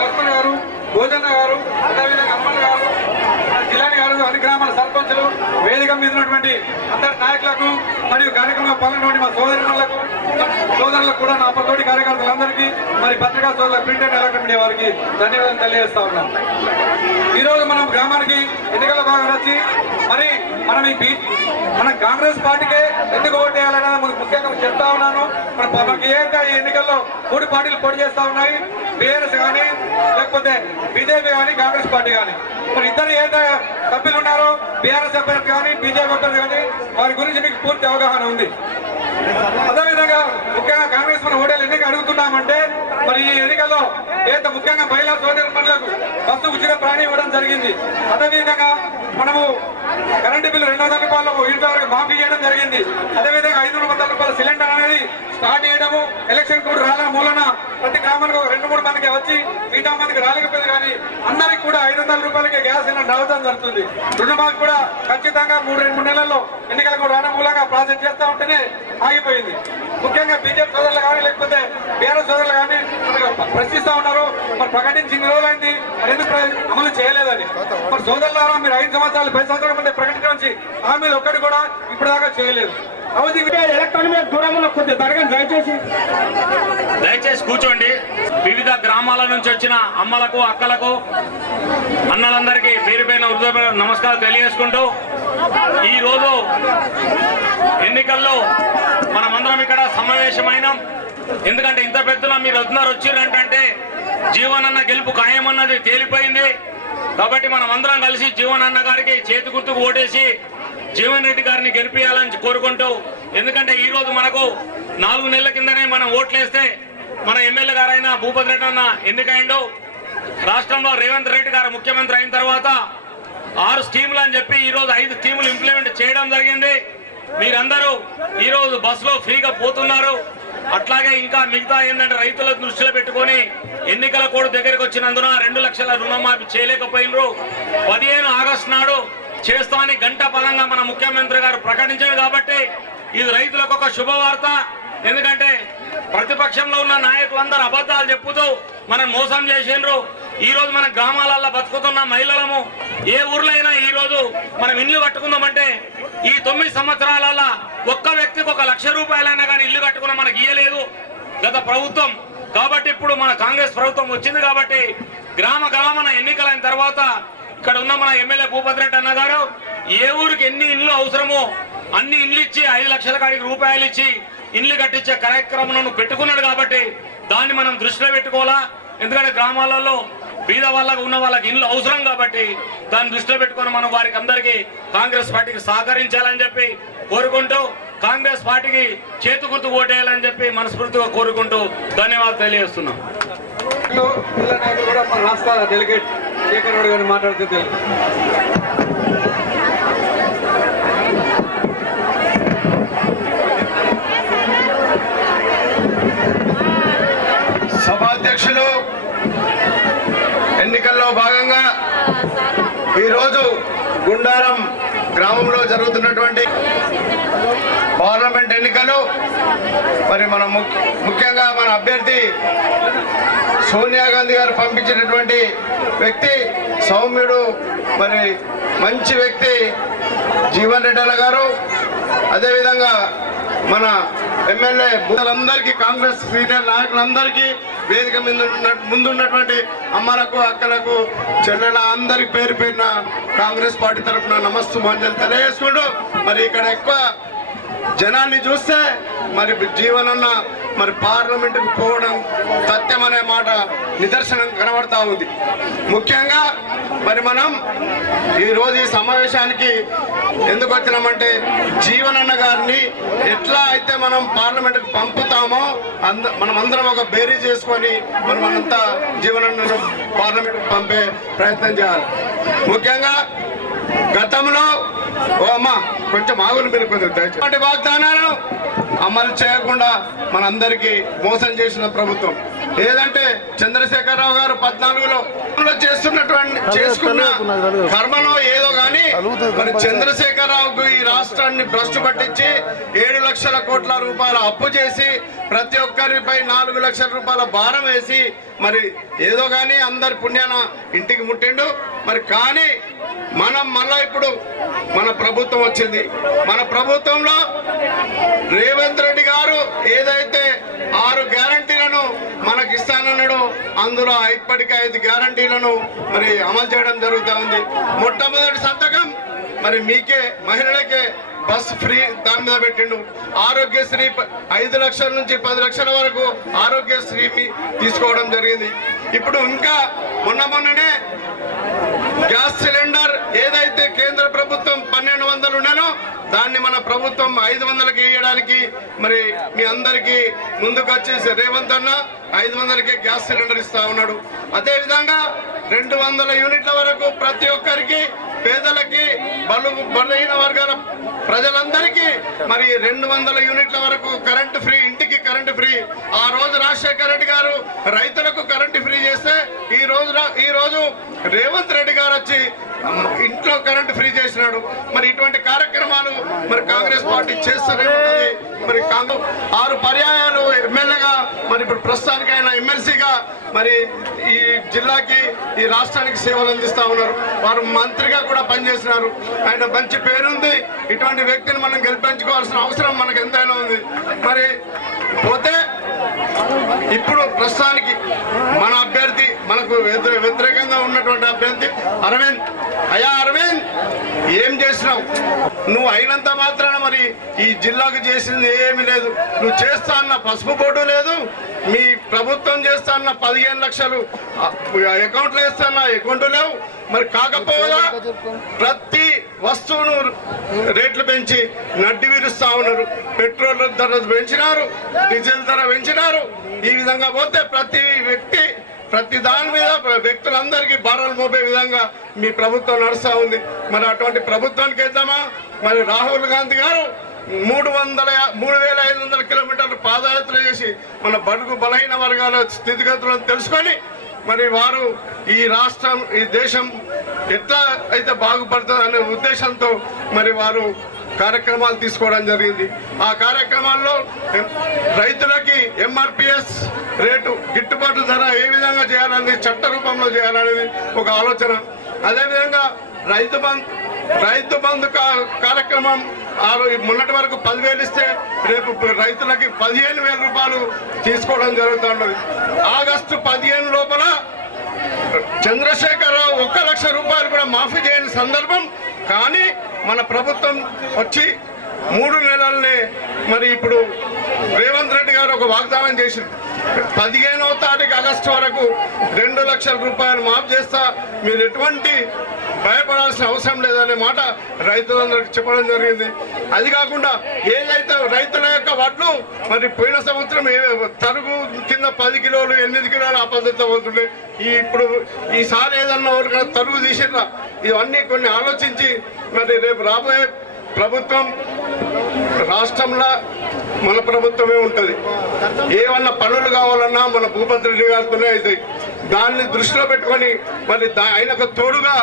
లక్ష్మణ్ గారు, భోజన్న గారు, అదేవిధంగా అమ్మన్ గారు, జిలాని గారు, అన్ని గ్రామాల సర్పంచులు, వేదిక మీద ఉన్నటువంటి అందరి నాయకులకు మరియు కార్యక్రమంలో పాల్గొన్నటువంటి మా సోదరులకు కూడా నా తోటి కార్యకర్తలందరికీ మరి పత్రికా సోదరుల ప్రింట్ అండ్ ఎలక్ట్రానిక్ మీడియా వారికి ధన్యవాదాలు తెలియజేస్తా ఉన్నాం. ఈరోజు మనం గ్రామానికి ఎన్నికల భాగం వచ్చి మరి మన కాంగ్రెస్ పార్టీకే ఎందుకు ఓటు వేయాలనేది ముఖ్యంగా చెప్తా ఉన్నాను. మనకి ఏంటంటే ఈ ఎన్నికల్లో 3 పార్టీలు పోటీ చేస్తా ఉన్నాయి. బీఆర్ఎస్ కానీ, లేకపోతే బీజేపీ కానీ, కాంగ్రెస్ పార్టీ కానీ. మరి ఇద్దరు ఏదైతే సభ్యులు ఉన్నారో బీఆర్ఎస్ అభ్యర్థి కానీ, బీజేపీ అభ్యర్థి కానీ, వారి గురించి మీకు పూర్తి అవగాహన ఉంది. అదేవిధంగా ముఖ్యంగా కాంగ్రెస్ మనం ఓటేలు ఎందుకు అడుగుతున్నామంటే మరి ఈ ఎన్నికల్లో ఏదైతే ముఖ్యంగా మహిళా సోదరులకు బస్సు ఉచిత ప్రాణి ఇవ్వడం జరిగింది. అదేవిధంగా మనము కరెంటు బిల్లు 200 రూపాయలు ఇంటి వరకు మాఫీ చేయడం జరిగింది. అదేవిధంగా 500 రూపాయల సిలిండర్ అనేది స్టార్ట్ చేయడము, ఎలక్షన్ కూడా రాలే మూలన ప్రతి గ్రామానికి 2-3 మందికి వచ్చి మిగతా మందికి రాలేకపోయింది. కానీ అందరికి కూడా 500 రూపాయలకి గ్యాస్ సిలిండర్ రావడం జరుగుతుంది. రుణమాఫీ కూడా ఖచ్చితంగా 3 నెలల్లో ఎన్నికలు కూడా రావడం మూలంగా ప్రాసెస్ చేస్తూ ఉంటేనే ఆగిపోయింది. ముఖ్యంగా బీజేపీ సోదరులు కానీ, లేకపోతే బీఆర్ఎస్ సోదరులు కానీ ప్రశ్నిస్తూ ఉన్నారు. మరి ప్రకటించి ఇన్ని రోజులైంది, మరి ఎందుకు అమలు చేయలేదని. మరి సోదరులారా, మీరు 5 సంవత్సరాలు 10 సంవత్సరాల ముందే ప్రకటించి హామీలు ఒక్కటి కూడా ఇప్పటిదాకా చేయలేదు. ఎలక్ట్రానిక్ దూరంలో కొద్దిగా తరగని దయచేసి కూర్చోండి. వివిధ గ్రామాల నుంచి వచ్చిన అమ్మలకు, అక్కలకు, అన్నలందరికీ పేరు పేరున హృదయ నమస్కారం తెలియజేసుకుంటూ ఈ రోజు ఎన్నికల్లో మనమందరం ఇక్కడ సమావేశమైనాం. ఎందుకంటే ఇంత పెద్దలా మీరు వచ్చిరంటే జీవనన్న గెలుపు ఖాయమన్నది తేలిపోయింది. కాబట్టి మనం అందరం కలిసి జీవనన్న గారికి చేతి గుర్తుకు ఓటేసి జీవన్ రెడ్డి గారిని గెలిపించాలని కోరుకుంటూ, ఎందుకంటే ఈ రోజు మనకు 4 నెలల కిందనే మనం ఓట్లేస్తే మన ఎమ్మెల్యే గారైన భూపతి రెడ్డి అన్న ఎన్నికైండు. రాష్ట్రంలో రేవంత్ రెడ్డి గారు ముఖ్యమంత్రి అయిన తర్వాత 6 స్కీములు అని చెప్పి ఈ రోజు 5 స్కీములు ఇంప్లిమెంట్ చేయడం జరిగింది. మీరందరూ ఈ రోజు బస్సులో ఫ్రీగా పోతున్నారు. అట్లాగే ఇంకా మిగతా ఏంటంటే రైతుల దృష్టిలో పెట్టుకొని ఎన్నికల కోడ్ దగ్గరికి వచ్చినందున 2 లక్షల రుణమాఫీ చేయలేకపోయినరు. 15 ఆగస్టు నాడు చేస్తామని గంట పదంగా మన ముఖ్యమంత్రి గారు ప్రకటించారు. కాబట్టి ఇది రైతులకు ఒక శుభవార్త. ఎందుకంటే ప్రతిపక్షంలో ఉన్న నాయకులందరూ అబద్ధాలు చెప్పుతూ మనం మోసం చేసిండ్రు. ఈ రోజు మన గ్రామాలలో బతుకుతున్న మహిళలము ఏ ఊర్లో అయినా ఈ రోజు మనం ఇల్లు కట్టుకుందామంటే ఈ 9 సంవత్సరాలలో ఒక్క వ్యక్తికి 1 లక్ష రూపాయలైనా కానీ ఇల్లు కట్టుకున్న మనకి ఇయ్యలేదు గత ప్రభుత్వం. కాబట్టి ఇప్పుడు మన కాంగ్రెస్ ప్రభుత్వం వచ్చింది. కాబట్టి గ్రామాన ఎన్నికలైన తర్వాత ఇక్కడ ఉన్న మన ఎమ్మెల్యే భూపతి రెడ్డి అన్న గారు ఏ ఊరికి ఎన్ని ఇండ్లు అవసరమో అన్ని ఇండ్లు ఇచ్చి 5 లక్షల కాడికి రూపాయలు ఇచ్చి ఇండ్లు కట్టించే కార్యక్రమం పెట్టుకున్నాడు. కాబట్టి దాన్ని మనం దృష్టిలో పెట్టుకోవాలా. ఎందుకంటే గ్రామాలలో బీద వాళ్ళకు ఉన్న వాళ్ళకి ఇండ్లు అవసరం. కాబట్టి దాన్ని దృష్టిలో పెట్టుకొని మనం వారికి అందరికీ కాంగ్రెస్ పార్టీకి సహకరించాలని చెప్పి కోరుకుంటూ, కాంగ్రెస్ పార్టీకి చేతు గుర్తు ఓటేయాలని చెప్పి మనస్ఫూర్తిగా కోరుకుంటూ ధన్యవాదాలు తెలియజేస్తున్నాం. రాష్ట్ర డెలిగేట్ శేఖర్ గౌడ్ గారిని మాట్లాడుతూ సభాధ్యక్షులు, ఎన్నికల్లో భాగంగా ఈరోజు గుండారం గ్రామంలో జరుగుతున్నటువంటి పార్లమెంట్ ఎన్నికలు మరి మన ముఖ్యంగా మన అభ్యర్థి సోనియా గాంధీ గారు పంపించినటువంటి వ్యక్తి సౌమ్యుడు, మరి మంచి వ్యక్తి జీవన్ రెడ్డి అన్న గారు. అదేవిధంగా మన ఎమ్మెల్యే అందరికీ, కాంగ్రెస్ సీనియర్ నాయకులందరికీ, వేదిక ముందున్నటువంటి అమ్మలకు, అక్కలకు, చెల్లెల అందరికి పేరు పేరున కాంగ్రెస్ పార్టీ తరఫున నమస్తు మంజలు తెలియజేసుకుంటూ, మరి ఇక్కడ ఎక్కువ జనాన్ని చూస్తే మరి జీవనన్న మరి పార్లమెంటుకు పోవడం సత్యం అనే మాట నిదర్శనం కనబడతా ఉంది. ముఖ్యంగా మరి మనం ఈరోజు ఈ సమావేశానికి ఎందుకు వచ్చినామంటే జీవనన్న గారిని ఎట్లా అయితే మనం పార్లమెంటుకు పంపుతామో మనం అందరం ఒక బేరీ చేసుకొని మనంతా జీవనన్నను పార్లమెంటుకు పంపే ప్రయత్నం చేయాలి. ముఖ్యంగా గతంలో కొంచెం ఆగులు మీరు కొంచెం వాగ్దానాలను అమలు చేయకుండా మనందరికీ మోసం చేసిన ప్రభుత్వం ఏదంటే చంద్రశేఖరరావు గారు 14లో చేసుకున్న కర్మలో ఏదో కానీ మరి చంద్రశేఖరరావుకు ఈ రాష్ట్రాన్ని భ్రష్టు పట్టించి 7 లక్షల కోట్ల రూపాయల అప్పు చేసి ప్రతి ఒక్కరిపై 4 లక్షల రూపాయల భారం వేసి మరి ఏదో కానీ అందరి పుణ్యాన ఇంటికి ముట్టిండు. మరి కానీ మనం మళ్ళా ఇప్పుడు మన ప్రభుత్వం వచ్చింది. మన ప్రభుత్వంలో రేవంత్ రెడ్డి గారు ఏదైతే 6 గ్యారంటీలను మనకి ఇస్తానన్నాడో అందులో ఇప్పటికే 5 గ్యారంటీలను మరి అమలు చేయడం జరుగుతూ ఉంది. మొట్టమొదటి సంతకం మరి మీకే మహిళలకే బస్ ఫ్రీ దాని మీద పెట్టిండు. ఆరోగ్యశ్రీ 5 లక్షల నుంచి 10 లక్షల వరకు ఆరోగ్యశ్రీ తీసుకోవడం జరిగింది. ఇప్పుడు ఇంకా మొన్ననే గ్యాస్ సిలిండర్ ఏదైతే కేంద్ర ప్రభుత్వం 1200 ఉండేనో దాన్ని మన ప్రభుత్వం 500కి ఇవ్వడానికి మరి మీ అందరికీ ముందుకు వచ్చేసి రేవంత్ అన్న 500కే గ్యాస్ సిలిండర్ ఇస్తా ఉన్నాడు. అదేవిధంగా 200 యూనిట్ల వరకు ప్రతి ఒక్కరికి పేదలకి బలహీన వర్గాల ప్రజలందరికీ మరి 200 యూనిట్ల వరకు కరెంటు ఫ్రీ, ఇంటికి కరెంటు ఫ్రీ. ఆ రోజు రాజశేఖర రెడ్డి గారు రైతులకు కరెంటు ఫ్రీ చేస్తే ఈ రోజు రేవంత్ రెడ్డి గారు వచ్చి ఇంట్లో కరెంటు ఫ్రీ చేసినాడు. మరి ఇటువంటి కార్యక్రమాలు మరి కాంగ్రెస్ పార్టీ చేస్తూనే ఉంటుంది. మరి 6 పర్యాయాలు ఎమ్మెల్యేగా మరి ఇప్పుడు ప్రస్తుతానికి ఆయన ఎమ్మెల్సీగా మరి ఈ జిల్లాకి ఈ రాష్ట్రానికి సేవలు అందిస్తా ఉన్నారు. వారు మంత్రిగా కూడా పనిచేసినారు. ఆయన మంచి పేరుంది. ఇటువంటి వ్యక్తిని మనం గెలిపించుకోవాల్సిన అవసరం మనకు ఎంతైనా ఉంది. మరి పోతే ఇప్పుడు ప్రస్తుతానికి మన అభ్యర్థి మనకు వ్యతిరేకంగా ఉన్నటువంటి అభ్యర్థి అరవింద్. అయ్యా అరవింద్, ఏం చేసినావు నువ్వు? అయినంత మాత్రాన మరి ఈ జిల్లాకు చేసింది ఏమీ లేదు. నువ్వు చేస్తా అన్న పసుపు బోర్డు లేదు, మీ ప్రభుత్వం చేస్తా అన్న 15 లక్షలు అకౌంట్లో వేస్తా అన్న అకౌంట్ లేవు. మరి కాకపోగా ప్రతి వస్తువును రేట్లు పెంచి నడ్డి విరుస్తా ఉన్నారు. పెట్రోల్ ధర పెంచినారు, డీజిల్ ధర పెంచినారు. ఈ విధంగా పోతే ప్రతి దాని మీద వ్యక్తులందరికీ భారాలు మోపే విధంగా మీ ప్రభుత్వం నడుస్తూ ఉంది. మరి అటువంటి ప్రభుత్వానికి వేద్దామా? మరి రాహుల్ గాంధీ గారు 3,500 కిలోమీటర్లు పాదయాత్ర చేసి మన బడుగు బలహీన వర్గాల స్థితిగతులను తెలుసుకొని మరి వారు ఈ రాష్ట్రం, ఈ దేశం ఎట్లా అయితే బాగుపడుతుంది అనే ఉద్దేశంతో మరి వారు కార్యక్రమాలు తీసుకోవడం జరిగింది. ఆ కార్యక్రమాల్లో రైతులకి ఎంఆర్పిఎస్ రేటు గిట్టుబాటు ధర ఏ విధంగా చేయాలనేది చట్ట రూపంలో చేయాలనేది ఒక ఆలోచన. అదేవిధంగా రైతు బంధు కార్యక్రమం మొన్నటి వరకు 10,000 ఇస్తే రేపు రైతులకి 15,000 రూపాయలు తీసుకోవడం జరుగుతుంటది. ఆగస్టు 15 లోపల చంద్రశేఖరరావు 1 లక్ష రూపాయలు కూడా మాఫీ చేయని సందర్భం. కానీ మన ప్రభుత్వం వచ్చి 3 నెలలనే మరి ఇప్పుడు రేవంత్ రెడ్డి గారు ఒక వాగ్దానం చేసింది. 15వ తారీఖు ఆగస్టు వరకు 2 లక్షల రూపాయలు మాఫ్ చేస్తా, మీరు ఎటువంటి భయపడాల్సిన అవసరం లేదనే మాట రైతులందరికీ చెప్పడం జరిగింది. అది కాకుండా ఏదైతే రైతుల యొక్క వడ్లు మరి పోయిన సంవత్సరం తరుగు కింద 10 కిలోలు 8 కిలోలు ఆ పద్ధతితో పోతుండే, ఇప్పుడు ఈసారి ఏదన్నా ఎవరికైనా తరుగు తీసిర్రా, ఇవన్నీ కొన్ని ఆలోచించి మరి రేపు రాబోయే ప్రభుత్వం రాష్ట్రంలో మన ప్రభుత్వమే ఉంటుంది. ఏమన్నా పనులు కావాలన్నా మన భూపతి రెడ్డి గారితోనే అవుతాయి. దాన్ని దృష్టిలో పెట్టుకొని మరి ఆయనకు తోడుగా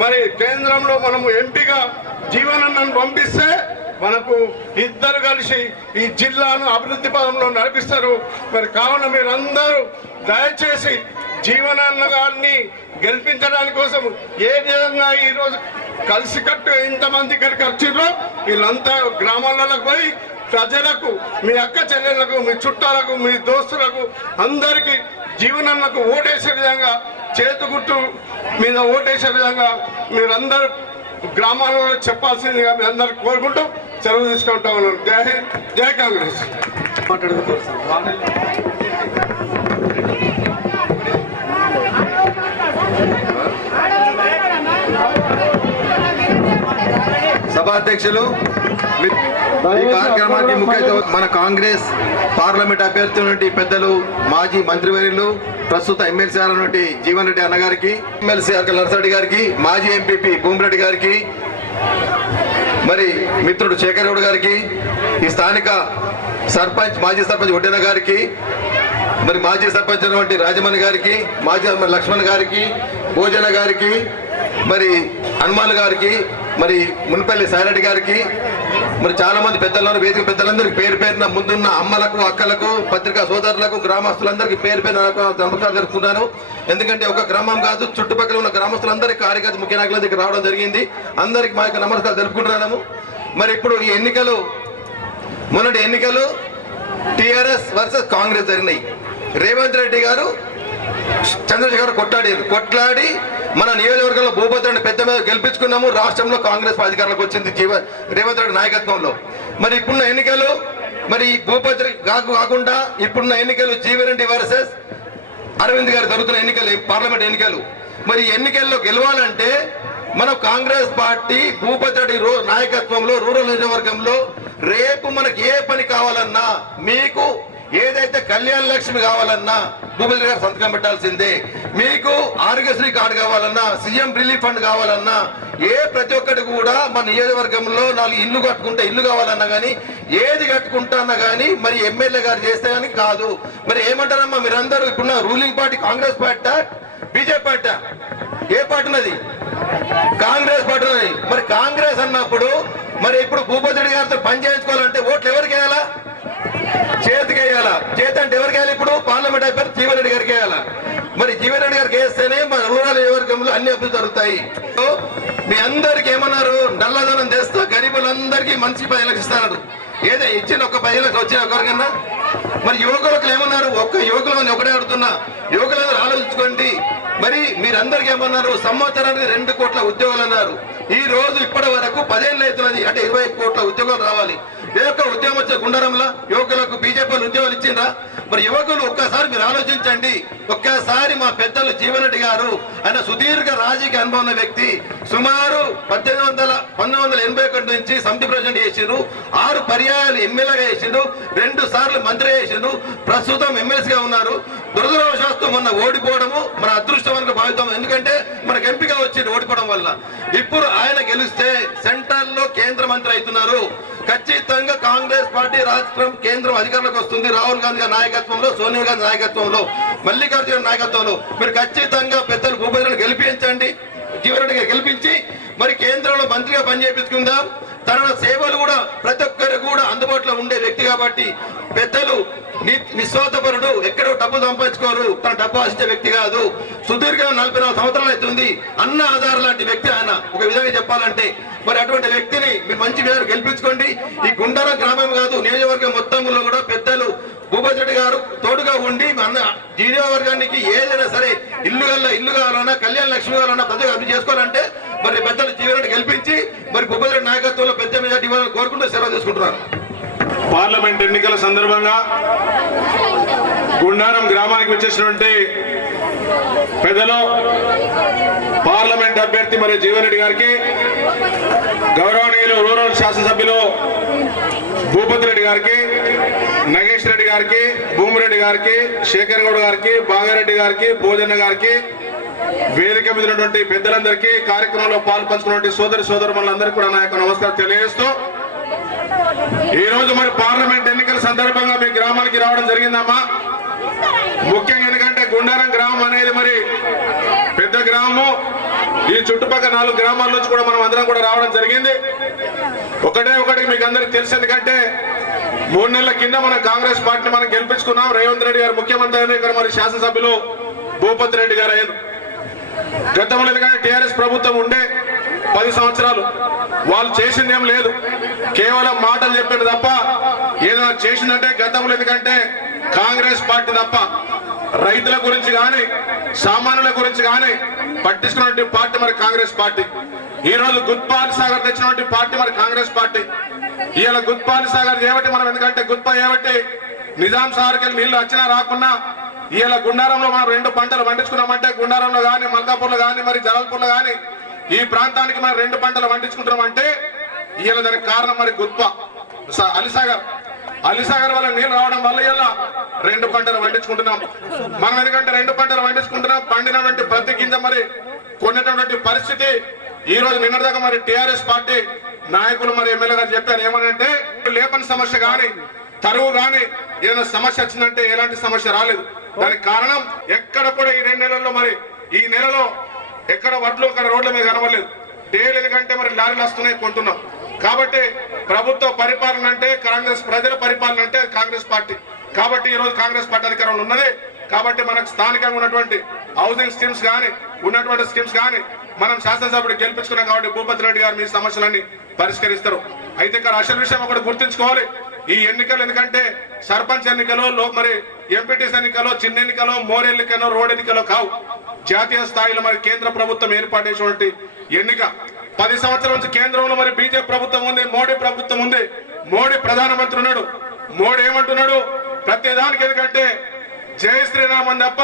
మరి కేంద్రంలో మనము ఎంపీగా జీవనన్నను పంపిస్తే మనకు ఇద్దరు కలిసి ఈ జిల్లాను అభివృద్ధి పదంలో నడిపిస్తారు. మరి కావున మీరందరూ దయచేసి జీవనన్న గారిని గెలిపించడానికి కోసం ఏ విధంగా ఈరోజు కలిసికట్టు ఎంతమంది ఇక్కడికి వచ్చిర్రో వీళ్ళంతా గ్రామాలకు పోయి ప్రజలకు, మీ అక్క చెల్లెళ్లకు, మీ చుట్టాలకు, మీ దోస్తులకు అందరికీ జీవనన్నకు ఓటేసే విధంగా, చేతు గుర్తు మీద ఓటేసే విధంగా మీరందరూ గ్రామాలలో చెప్పాల్సిందిగా మీ అందరికి కోరుకుంటూ సెలవు తీసుకుంటా ఉన్నాను. జై హింద్, జై కాంగ్రెస్. సభాధ్యక్షులు, ఈ కార్యక్రమానికి ముఖ్య మన కాంగ్రెస్ పార్లమెంట్ అభ్యర్థి నుండి పెద్దలు, మాజీ మంత్రివర్యులు, ప్రస్తుత ఎమ్మెల్సీ నుండి జీవన్ రెడ్డి అన్నగారికి, ఎమ్మెల్సీ అక్కల నర్సరెడ్డి గారికి, మాజీ ఎంపీపీ భూమిరెడ్డి గారికి, మరి మిత్రుడు శేఖర్ గౌడ్ గారికి, ఈ స్థానిక సర్పంచ్, మాజీ సర్పంచ్ ఒడ్డెన గారికి, మరి మాజీ సర్పంచ్ అయినటువంటి రాజమణి గారికి, మాజీ లక్ష్మణ్ గారికి, భోజన గారికి, మరి హనుమాన్ గారికి, మరి మున్పల్లి సాయిరెడ్డి గారికి, మరి చాలా మంది పెద్దలను వేదిక పెద్దలందరికీ పేరు పేరున ముందున్న అమ్మలకు, అక్కలకు, పత్రికా సోదరులకు, గ్రామస్తులందరికీ పేరు పేరున నమస్కారం జరుపుకున్నాను. ఎందుకంటే ఒక గ్రామం కాదు, చుట్టుపక్కల ఉన్న గ్రామస్తులందరికీ కార్యకర్త ముఖ్య నాయకుల దగ్గర రావడం జరిగింది. అందరికి మా యొక్క నమస్కారం జరుపుకుంటున్నాము. మరి ఇప్పుడు ఈ ఎన్నికలు, మొన్నటి ఎన్నికలు టిఆర్ఎస్ వర్సెస్ కాంగ్రెస్ జరిగినాయి. రేవంత్ రెడ్డి గారు చంద్రశేఖర్ కొట్లాడి మన నియోజకవర్గంలో భూపతిని పెద్ద మీద గెలిపించుకున్నాము. రాష్ట్రంలో కాంగ్రెస్ అధికారంలోకి వచ్చింది రేవంత్ రెడ్డి నాయకత్వంలో. మరి ఇప్పుడున్న ఎన్నికలు, మరి భూపతి కాకుండా ఇప్పుడున్న ఎన్నికలు జీవరెడ్డి వర్సెస్ అరవింద్ గారు జరుగుతున్న ఎన్నికలు, పార్లమెంట్ ఎన్నికలు. మరి ఎన్నికల్లో గెలవాలంటే మనం కాంగ్రెస్ పార్టీ భూపతి రెడ్డి నాయకత్వంలో రూరల్ నియోజకవర్గంలో రేపు మనకి ఏ పని కావాలన్నా, మీకు ఏదైతే కళ్యాణ లక్ష్మి కావాలన్నా భూపతి గారు సంతకం పెట్టాల్సిందే. మీకు ఆరోగ్యశ్రీ కార్డు కావాలన్నా, సీఎం రిలీఫ్ ఫండ్ కావాలన్నా, ప్రతి ఒక్కటి కూడా మన నియోజకవర్గంలో 4 ఇల్లు కట్టుకుంటే ఇల్లు కావాలన్నా కానీ, ఏది కట్టుకుంటాన్నా కానీ మరి ఎమ్మెల్యే గారు చేస్తే కానీ కాదు. మరి ఏమంటారమ్మా మీరందరూ? ఇప్పుడున్న ruling party Congress party, BJP party, ఏ పార్టీ ఉన్నది? కాంగ్రెస్ పార్టీ ఉన్నది. మరి కాంగ్రెస్ అన్నప్పుడు మరి ఇప్పుడు భూపతి రెడ్డి గారితో పని చేయించుకోవాలంటే ఓట్లు ఎవరికి వేయాలా? చేతికి వేయాలా? చేతి అంటే ఎవరికి వేయాలి? ఇప్పుడు పార్లమెంట్ అయిపోయి జీవన్ రెడ్డి గారికి వేయాలా? మరి జీవన్ రెడ్డి గారికి వేస్తేనే మన రూరల్ నియోజకవర్గంలో అన్ని అభివృద్ధి జరుగుతాయి. మీ అందరికి ఏమన్నారు? నల్లధనం చేస్తా, గరీబులందరికీ మంచి 10 లక్షలు ఇస్తాడు. ఏదో ఇచ్చిన ఒక 10 లక్షలు వచ్చిన ఒకరికన్నా. మరి యువకులకు ఏమన్నారు? ఒక్క యువకులు ఒకటే అడుగుతున్నా, యువకులందరూ ఆలోచించుకోండి. మరి మీరందరికీ ఏమన్నారు? సంవత్సరానికి 2 కోట్ల ఉద్యోగాలు అన్నారు. ఈ రోజు ఇప్పటి వరకు 10 ఏళ్ళు అవుతున్నది, అంటే 20 కోట్ల ఉద్యోగాలు రావాలి. ఏ ఒక్క ఉద్యోగం వచ్చే గుండరంలో యువకులకు బీజేపీ ఉద్యోగాలు ఇచ్చిందా? మరి యువకులు ఒక్కసారి మీరు ఆలోచించండి. ఒక్కసారి మా పెద్దలు జీవన్ రెడ్డి గారు, ఆయన సుదీర్ఘ రాజకీయ అనుభవం ఉన్న వ్యక్తి. సుమారు 1981 నుంచి సమితి ప్రెసిడెంట్ చేసిండ్రు, 6 పర్యాయాలు ఎమ్మెల్యేగా చేసిండు, 2 సార్లు మంత్రి చేసిండు, ప్రస్తుతం ఎమ్మెల్సీగా ఉన్నారు. దురదృష్టవశాత్తు మొన్న ఓడిపోవడము మన అదృష్టం భావిస్తాం. ఎందుకంటే మనకు ఎంపీగా వచ్చింది ఓడిపోవడం వల్ల. ఇప్పుడు ఆయన గెలిస్తే సెంట్రల్ లో కేంద్ర మంత్రి అవుతున్నారు. ఖచ్చితంగా కాంగ్రెస్ పార్టీ రాష్ట్రం కేంద్రం అధికారంలోకి వస్తుంది. రాహుల్ గాంధీ గారి నాయకత్వంలో, సోనియా గాంధీ నాయకత్వంలో, మల్లికార్జున నాయకత్వంలో. మీరు ఖచ్చితంగా పెద్దలు భూపతిని గెలిపించండి, జీవరెడ్డిగా గెలిపించి మరి కేంద్రంలో మంత్రిగా పనిచేపించుకుందాం. తన సేవలు కూడా ప్రతి ఒక్కరు కూడా అందుబాటులో ఉండే వ్యక్తి కాబట్టి, పెద్దలు నిస్వార్థపరుడు, ఎక్కడో డబ్బు సంపాదించుకోరు, తన డబ్బు ఆశించే వ్యక్తి కాదు. సుదీర్ఘ 44 సంవత్సరాలు అవుతుంది. అన్న ఆధార్ లాంటి వ్యక్తి ఆయన, ఒక విధంగా చెప్పాలంటే. మరి అటువంటి వ్యక్తిని మీరు మంచి మీద గెలిపించుకోండి. ఈ గుండార గ్రామం కాదు, నియోజకవర్గం మొత్తంలో కూడా పెద్దలు భూపతి రెడ్డి గారు తోడుగా ఉండి మన నియోజకవర్గానికి ఏదైనా సరే ఇల్లు కావాలన్నా, కళ్యాణ లక్ష్మి కావాలన్నా ప్రజలు అభివృద్ధి చేసుకోవాలంటే మరి పెద్దలు జీవన్ రెడ్డి గెలిపించి మరి భూపతి రెడ్డి నాయకత్వంలో పెద్ద మెజార్టీ ఇవ్వాలని కోరుకుంటూ సెలవు తీసుకుంటున్నారు. పార్లమెంట్ ఎన్నికల సందర్భంగా గుండారం గ్రామానికి వచ్చేసినటువంటి పెద్దలు పార్లమెంట్ అభ్యర్థి మరి జీవన్ రెడ్డి గారికి, గౌరవనీయులు రూరల్ శాసనసభ్యులు భూపతి రెడ్డి గారికి, నగేష్ రెడ్డి గారికి, భూమిరెడ్డి గారికి, శేఖర్ గౌడ్ గారికి, బాగారెడ్డి గారికి, భోజన్న గారికి, వేదిక మీద ఉన్నటువంటి పెద్దలందరికీ, కార్యక్రమంలో పాల్పంచుకున్నటువంటి సోదరులందరికీ కూడా నా యొక్క నమస్కారం తెలియజేస్తూ, ఈ రోజు మరి పార్లమెంట్ ఎన్నికల సందర్భంగా మీ గ్రామానికి రావడం జరిగిందమ్మా. ముఖ్యంగా ఎందుకంటే గుండారం గ్రామం అనేది మరి పెద్ద గ్రామము. ఈ చుట్టుపక్కల 4 గ్రామాల నుంచి కూడా మనం అందరం కూడా రావడం జరిగింది. ఒకటి మీకు అందరికి తెలుసు, ఎందుకంటే 3 నెలల కింద మన కాంగ్రెస్ పార్టీని మనం గెలిపించుకున్నాం. రేవంత్ రెడ్డి గారు ముఖ్యమంత్రి అయిన, ఇక్కడ మరి శాసనసభ్యులు భూపతి రెడ్డి గారు అయ్యారు. గతంలో ఎందుకంటే టీఆర్ఎస్ ప్రభుత్వం ఉండే 10 సంవత్సరాలు వాళ్ళు చేసింది ఏం లేదు, కేవలం మాటలు చెప్పారు తప్ప ఏదైనా చేసిందంటే గతంలో ఎందుకంటే కాంగ్రెస్ పార్టీ తప్ప రైతుల గురించి కానీ సామాన్యుల గురించి కానీ పట్టించుకున్నటువంటి పార్టీ మరి కాంగ్రెస్ పార్టీ. ఈ రోజు గుత్పాల్ సాగర్ తెచ్చినటువంటి పార్టీ మరి కాంగ్రెస్ పార్టీ. ఇవాళ గుత్పాల్ సాగర్ చేయబట్టి మనం, ఎందుకంటే గుత్పా చేయబట్టి నిజాం సాగర్కి నీళ్లు వచ్చినా రాకున్నా ఇవాళ గుండారంలో మనం 2 పంటలు పండించుకున్నామంటే, గుండారంలో కానీ, మల్కాపూర్లో కానీ, మరి జలాల్పూర్లో కానీ ఈ ప్రాంతానికి మనం 2 పంటలు పండించుకుంటున్నామంటే ఇవాళ దానికి కారణం మరి గుత్పా అలీసాగర్ వల్ల నీళ్ళు రావడం వల్ల ఇలా 2 పంటలు పండించుకుంటున్నాం మనం. ఎందుకంటే 2 పంటలు పండించుకుంటున్నాం, పండినటువంటి ప్రతి గింజ మరి కొనేటటువంటి పరిస్థితి ఈ రోజు నిన్నటిదాకా మరి టిఆర్ఎస్ పార్టీ నాయకులు మరి ఎమ్మెల్యే గారు చెప్పారు. ఏమనంటే లేపని సమస్య కానీ, తరువు కానీ ఏదైనా సమస్య వచ్చిందంటే ఎలాంటి సమస్య రాలేదు. దానికి కారణం ఎక్కడ కూడా ఈ 2 నెలల్లో మరి ఈ నెలలో ఎక్కడ వడ్లు అక్కడ రోడ్ల మీద కనవలేదు. డైలీ ఎందుకంటే మరి లారీలు వస్తున్నాయి, కొంటున్నాం. కాబట్టి ప్రభుత్వ పరిపాలన అంటే కాంగ్రెస్, ప్రజల పరిపాలన అంటే కాంగ్రెస్ పార్టీ. కాబట్టి ఈరోజు కాంగ్రెస్ పార్టీ అధికారంలో ఉన్నది. కాబట్టి మనకు స్థానికంగా ఉన్నటువంటి హౌసింగ్ స్కీమ్స్ కానీ, ఉన్నటువంటి స్కీమ్స్ కానీ మనం శాసనసభ్యుడు గెలిపించుకున్నాం. కాబట్టి భూపతి రెడ్డి గారు మీ సమస్యలన్నీ పరిష్కరిస్తారు. అయితే ఇక్కడ అసలు విషయం ఒకటి గుర్తుంచుకోవాలి, ఈ ఎన్నికలు ఎందుకంటే సర్పంచ్ ఎన్నికలో, మరి ఎంపీటీసీ ఎన్నికలో, చిన్న ఎన్నికలో, మోర్ ఎన్నికలో, రోడ్ ఎన్నికలో కావు. జాతీయ స్థాయిలో మరి కేంద్ర ప్రభుత్వం ఏర్పాటు చేసినటువంటి ఎన్నిక. 10 సంవత్సరాల నుంచి కేంద్రంలో మరి బీజేపీ ప్రభుత్వం ఉంది, మోడీ ప్రభుత్వం ఉంది, మోడీ ప్రధానమంత్రి ఉన్నాడు. మోడీ ఏమంటున్నాడు, ప్రతిదానికి ఎందుకంటే జై శ్రీరామ్ అని తప్ప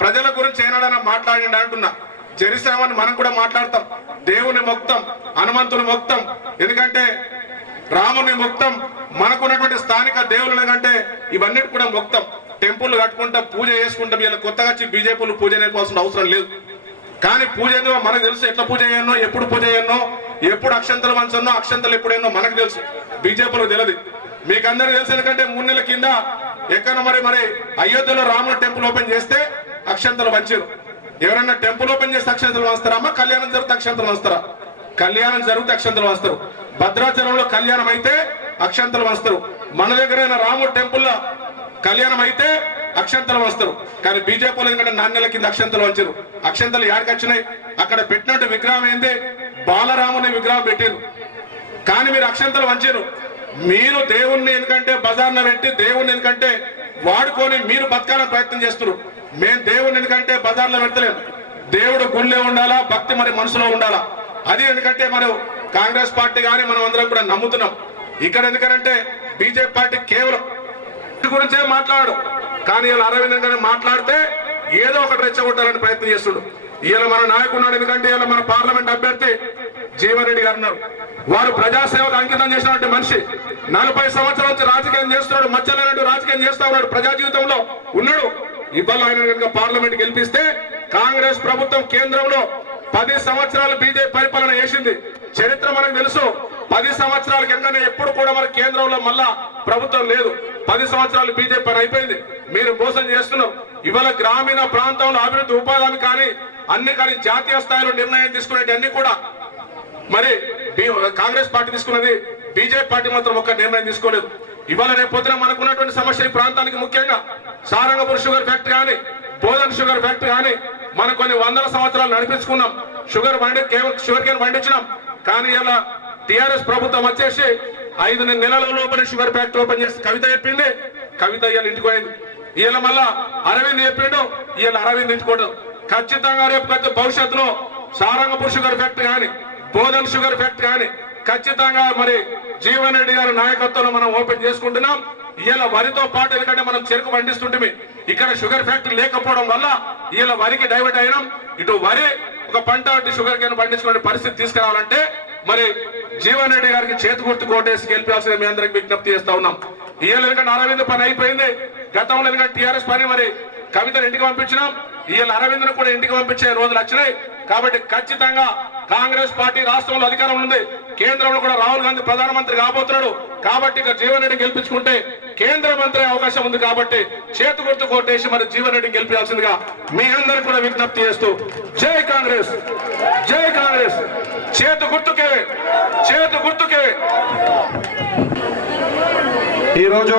ప్రజల గురించి ఏనాడైనా మాట్లాడిండి అంటున్నా. జై శ్రీరామ్ అని మనం కూడా మాట్లాడతాం, దేవుని మొక్తం, హనుమంతుని మొక్తం, ఎందుకంటే రాముని మొక్తం, మనకున్నటువంటి స్థానిక దేవుళ్ళ కంటే ఇవన్నిటి కూడా మొక్తం. టెంపుల్ కట్టుకుంటాం, పూజ చేసుకుంటాం. ఇలా కొత్తగా వచ్చి బీజేపీలు పూజ చేసుకోవాల్సిన అవసరం లేదు. కానీ పూజ ఏదో మనకు తెలుసు, ఎట్లా పూజ చేయనో, ఎప్పుడు పూజ చేయనో, ఎప్పుడు అక్షంతలు వంచనో, అక్షంతలు ఎప్పుడేనో మనకు తెలుసు, బీజేపీలో తెలియదు. మీకు అందరికీ తెలుసు, ఎందుకంటే 3 నెలల కింద ఎక్కడ మరి అయోధ్యలో రాముల టెంపుల్ ఓపెన్ చేస్తే అక్షంతలు వంచారు. ఎవరన్నా టెంపుల్ ఓపెన్ చేస్తే అక్షంతలు వస్తారా అమ్మా? కళ్యాణం జరిగితే అక్షంతలు వస్తారా? కళ్యాణం జరిగితే అక్షంతలు వస్తారు. భద్రాచలంలో కళ్యాణం అయితే అక్షంతలు వస్తారు. మన దగ్గర రాముల టెంపుల్ కళ్యాణం అయితే అక్షంతలు వస్తారు. కానీ బీజేపీలో ఎందుకంటే 4 నెలల కింద అక్షంతలు వంచారు. అక్షంతలు యాడికి వచ్చినాయి? అక్కడ పెట్టినట్టు విగ్రహం ఏంది? బాలరాముని విగ్రహం పెట్టారు. కానీ మీరు అక్షంతలు వంచారు. మీరు దేవుణ్ణి ఎందుకంటే బజార్న పెట్టి, దేవుణ్ణి ఎందుకంటే వాడుకొని మీరు బతకాలని ప్రయత్నం చేస్తున్నారు. మేము దేవుణ్ణి ఎందుకంటే బజార్లో పెడతలేము. దేవుడు గుళ్ళే ఉండాలా, భక్తి మరి మనసులో ఉండాలా. అది ఎందుకంటే మనం కాంగ్రెస్ పార్టీ కానీ మనం అందరం కూడా నమ్ముతున్నాం. ఇక్కడ ఎందుకంటే బీజేపీ పార్టీ కేవలం గురించే మాట్లాడు. కానీ ఇలా అరవింద్ గారు మాట్లాడితే ఏదో ఒకటి రెచ్చగొట్టాలని ప్రయత్నం చేస్తుడు. ఇలా మన నాయకుడు, ఎందుకంటే ఇలా మన పార్లమెంట్ అభ్యర్థి జీవన్ రెడ్డి గారు ఉన్నారు. వారు ప్రజాసేవకు అంకితం చేసినటువంటి మనిషి. 40 సంవత్సరాల నుంచి రాజకీయం చేస్తున్నాడు, మచ్చలేనట్టు రాజకీయం చేస్తా ఉన్నాడు, ప్రజా జీవితంలో ఉన్నాడు. ఇవాళ ఆయన కనుక పార్లమెంట్ గెలిపిస్తే కాంగ్రెస్ ప్రభుత్వం కేంద్రంలో 10 సంవత్సరాలు బీజేపీ పరిపాలన చేసింది. చరిత్ర మనకు తెలుసు. 10 సంవత్సరాల కిందనే ఎప్పుడు కూడా మన కేంద్రంలో మళ్ళా ప్రభుత్వం లేదు. 10 సంవత్సరాలు బీజేపీ పని అయిపోయింది. మీరు మోసం చేస్తున్నారు. ఇవాళ గ్రామీణ ప్రాంతంలో అభివృద్ధి, ఉపాధి కానీ అన్ని కానీ జాతీయ స్థాయిలో నిర్ణయం తీసుకునేటి అన్ని కూడా మరి కాంగ్రెస్ పార్టీ తీసుకున్నది. బీజేపీ పార్టీ మాత్రం ఒక్క నిర్ణయం తీసుకోలేదు. ఇవాళ రేపు పొద్దున మనకున్నటువంటి సమస్య ఈ ప్రాంతానికి ముఖ్యంగా సారంగపూర్ షుగర్ ఫ్యాక్టరీ కానీ, బోధన్ షుగర్ ఫ్యాక్టరీ కానీ మనం కొన్ని 100 సంవత్సరాలు నడిపించుకున్నాం. Sugar cane పండించినాం. కానీ ఇలా టిఆర్ఎస్ ప్రభుత్వం వచ్చేసి 5 నెలల లోపల షుగర్ ఫ్యాక్టరీ ఓపెన్ చేసి కవిత చెప్పింది. కవిత ఇవాళ ఇంటికి పోయింది. ఇవాళ మళ్ళా అరవింద్ చెప్పిండు. ఇవాళ అరవింద్ ఇంటికోడు. ఖచ్చితంగా రేపు భవిష్యత్తులో సారంగపూర్ షుగర్ ఫ్యాక్టరీ కానీ, బోధన్ షుగర్ ఫ్యాక్టరీ కానీ ఖచ్చితంగా మరి జీవన్ రెడ్డి గారి నాయకత్వంలో మనం ఓపెన్ చేసుకుంటున్నాం. ఇలా వరితో పాటు ఎందుకంటే మనం చెరుకు పండిస్తుంటే ఇక్కడ షుగర్ ఫ్యాక్టరీ లేకపోవడం వల్ల ఇలా వరికి డైవర్ట్ అయినాం. ఇటు వరి ఒక పంట షుగర్ కేన్ పండించుకునే పరిస్థితి తీసుకురావాలంటే మరి జీవన్ రెడ్డి గారికి చేతి గుర్తు కోటేసి గెలిపాల్సిన మీ అందరికి విజ్ఞప్తి చేస్తా ఉన్నాం. ఇవాళ ఎందుకంటే అరవింద్ పని అయిపోయింది. గతంలో ఎందుకంటే టీఆర్ఎస్ పని మరి కవితను ఇంటికి పంపించినాం. ఇవాళ అరవింద్ను కూడా ఇంటికి పంపించే రోజులు వచ్చినాయి. కాబట్టి ఖచ్చితంగా కాంగ్రెస్ పార్టీ రాష్ట్రంలో అధికారం ఉంది. కేంద్రంలో కూడా రాహుల్ గాంధీ ప్రధానమంత్రి కాబోతున్నాడు. కాబట్టి ఇక జీవన్ రెడ్డిని గెలిపించుకుంటే కేంద్ర మంత్రి అవకాశం ఉంది. కాబట్టి చేతి గుర్తు కొట్టేసి మరి జీవన్ రెడ్డిని గెలిపించాల్సిందిగా మీ అందరికీ కూడా విజ్ఞప్తి చేస్తూ జై కాంగ్రెస్, జై కాంగ్రెస్, చేతి గుర్తుకే, చేతి గుర్తుకే. ఈరోజు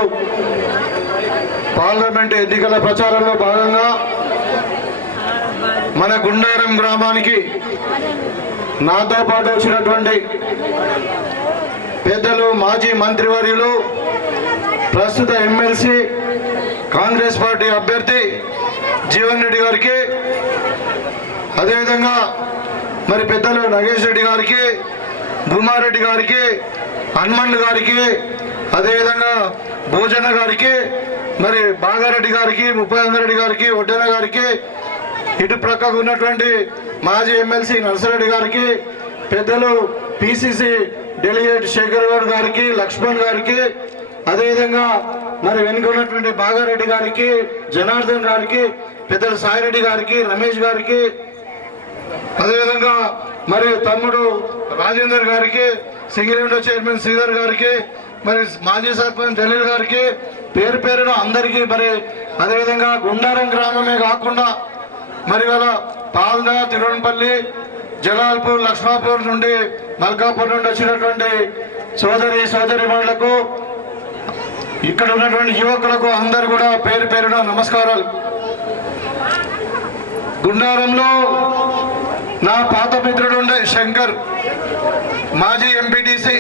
పార్లమెంట్ ఎన్నికల ప్రచారంలో భాగంగా మన గుండారం గ్రామానికి నాతో పాటు వచ్చినటువంటి పెద్దలు, మాజీ మంత్రివర్యులు, ప్రస్తుత ఎమ్మెల్సీ కాంగ్రెస్ పార్టీ అభ్యర్థి జీవన్ రెడ్డి గారికి, అదేవిధంగా మరి పెద్దలు నగేష్ రెడ్డి గారికి, భూమారెడ్డి గారికి, హనుమంత్ గారికి, అదేవిధంగా భోజన గారికి, మరి బాగారెడ్డి గారికి, ముప్పైరెడ్డి గారికి, ఒడ్డెన గారికి, ఇటు ప్రక్కకు ఉన్నటువంటి మాజీ ఎమ్మెల్సీ నర్సరెడ్డి గారికి, పెద్దలు పిసిసి డెలిగేట్ శేఖర్ గౌడ్ గారికి, లక్ష్మణ్ గారికి, అదేవిధంగా మరి వెనుక ఉన్నటువంటి బాగారెడ్డి గారికి, జనార్దన్ గారికి, పెద్దలు సాయిరెడ్డి గారికి, రమేష్ గారికి, అదేవిధంగా మరి తమ్ముడు రాజేందర్ గారికి, సింగిల్ చైర్మన్ శ్రీధర్ గారికి, మరి మాజీ సర్పంచ్ జలీల్ గారికి, పేరు పేరున అందరికీ, మరి అదేవిధంగా గుండారం గ్రామమే కాకుండా మరి వాళ్ళ పాల్దా, తిరువనపల్లి, జలాల్పూర్, లక్ష్మాపూర్ నుండి, మల్కాపూర్ నుండి వచ్చినటువంటి సోదరిమణులకు, ఇక్కడ ఉన్నటువంటి యువకులకు అందరు కూడా పేరు పేరున నమస్కారాలు. గుండారంలో నా పాత మిత్రుడు ఉండే శంకర్, మాజీ ఎంపీటీసీ,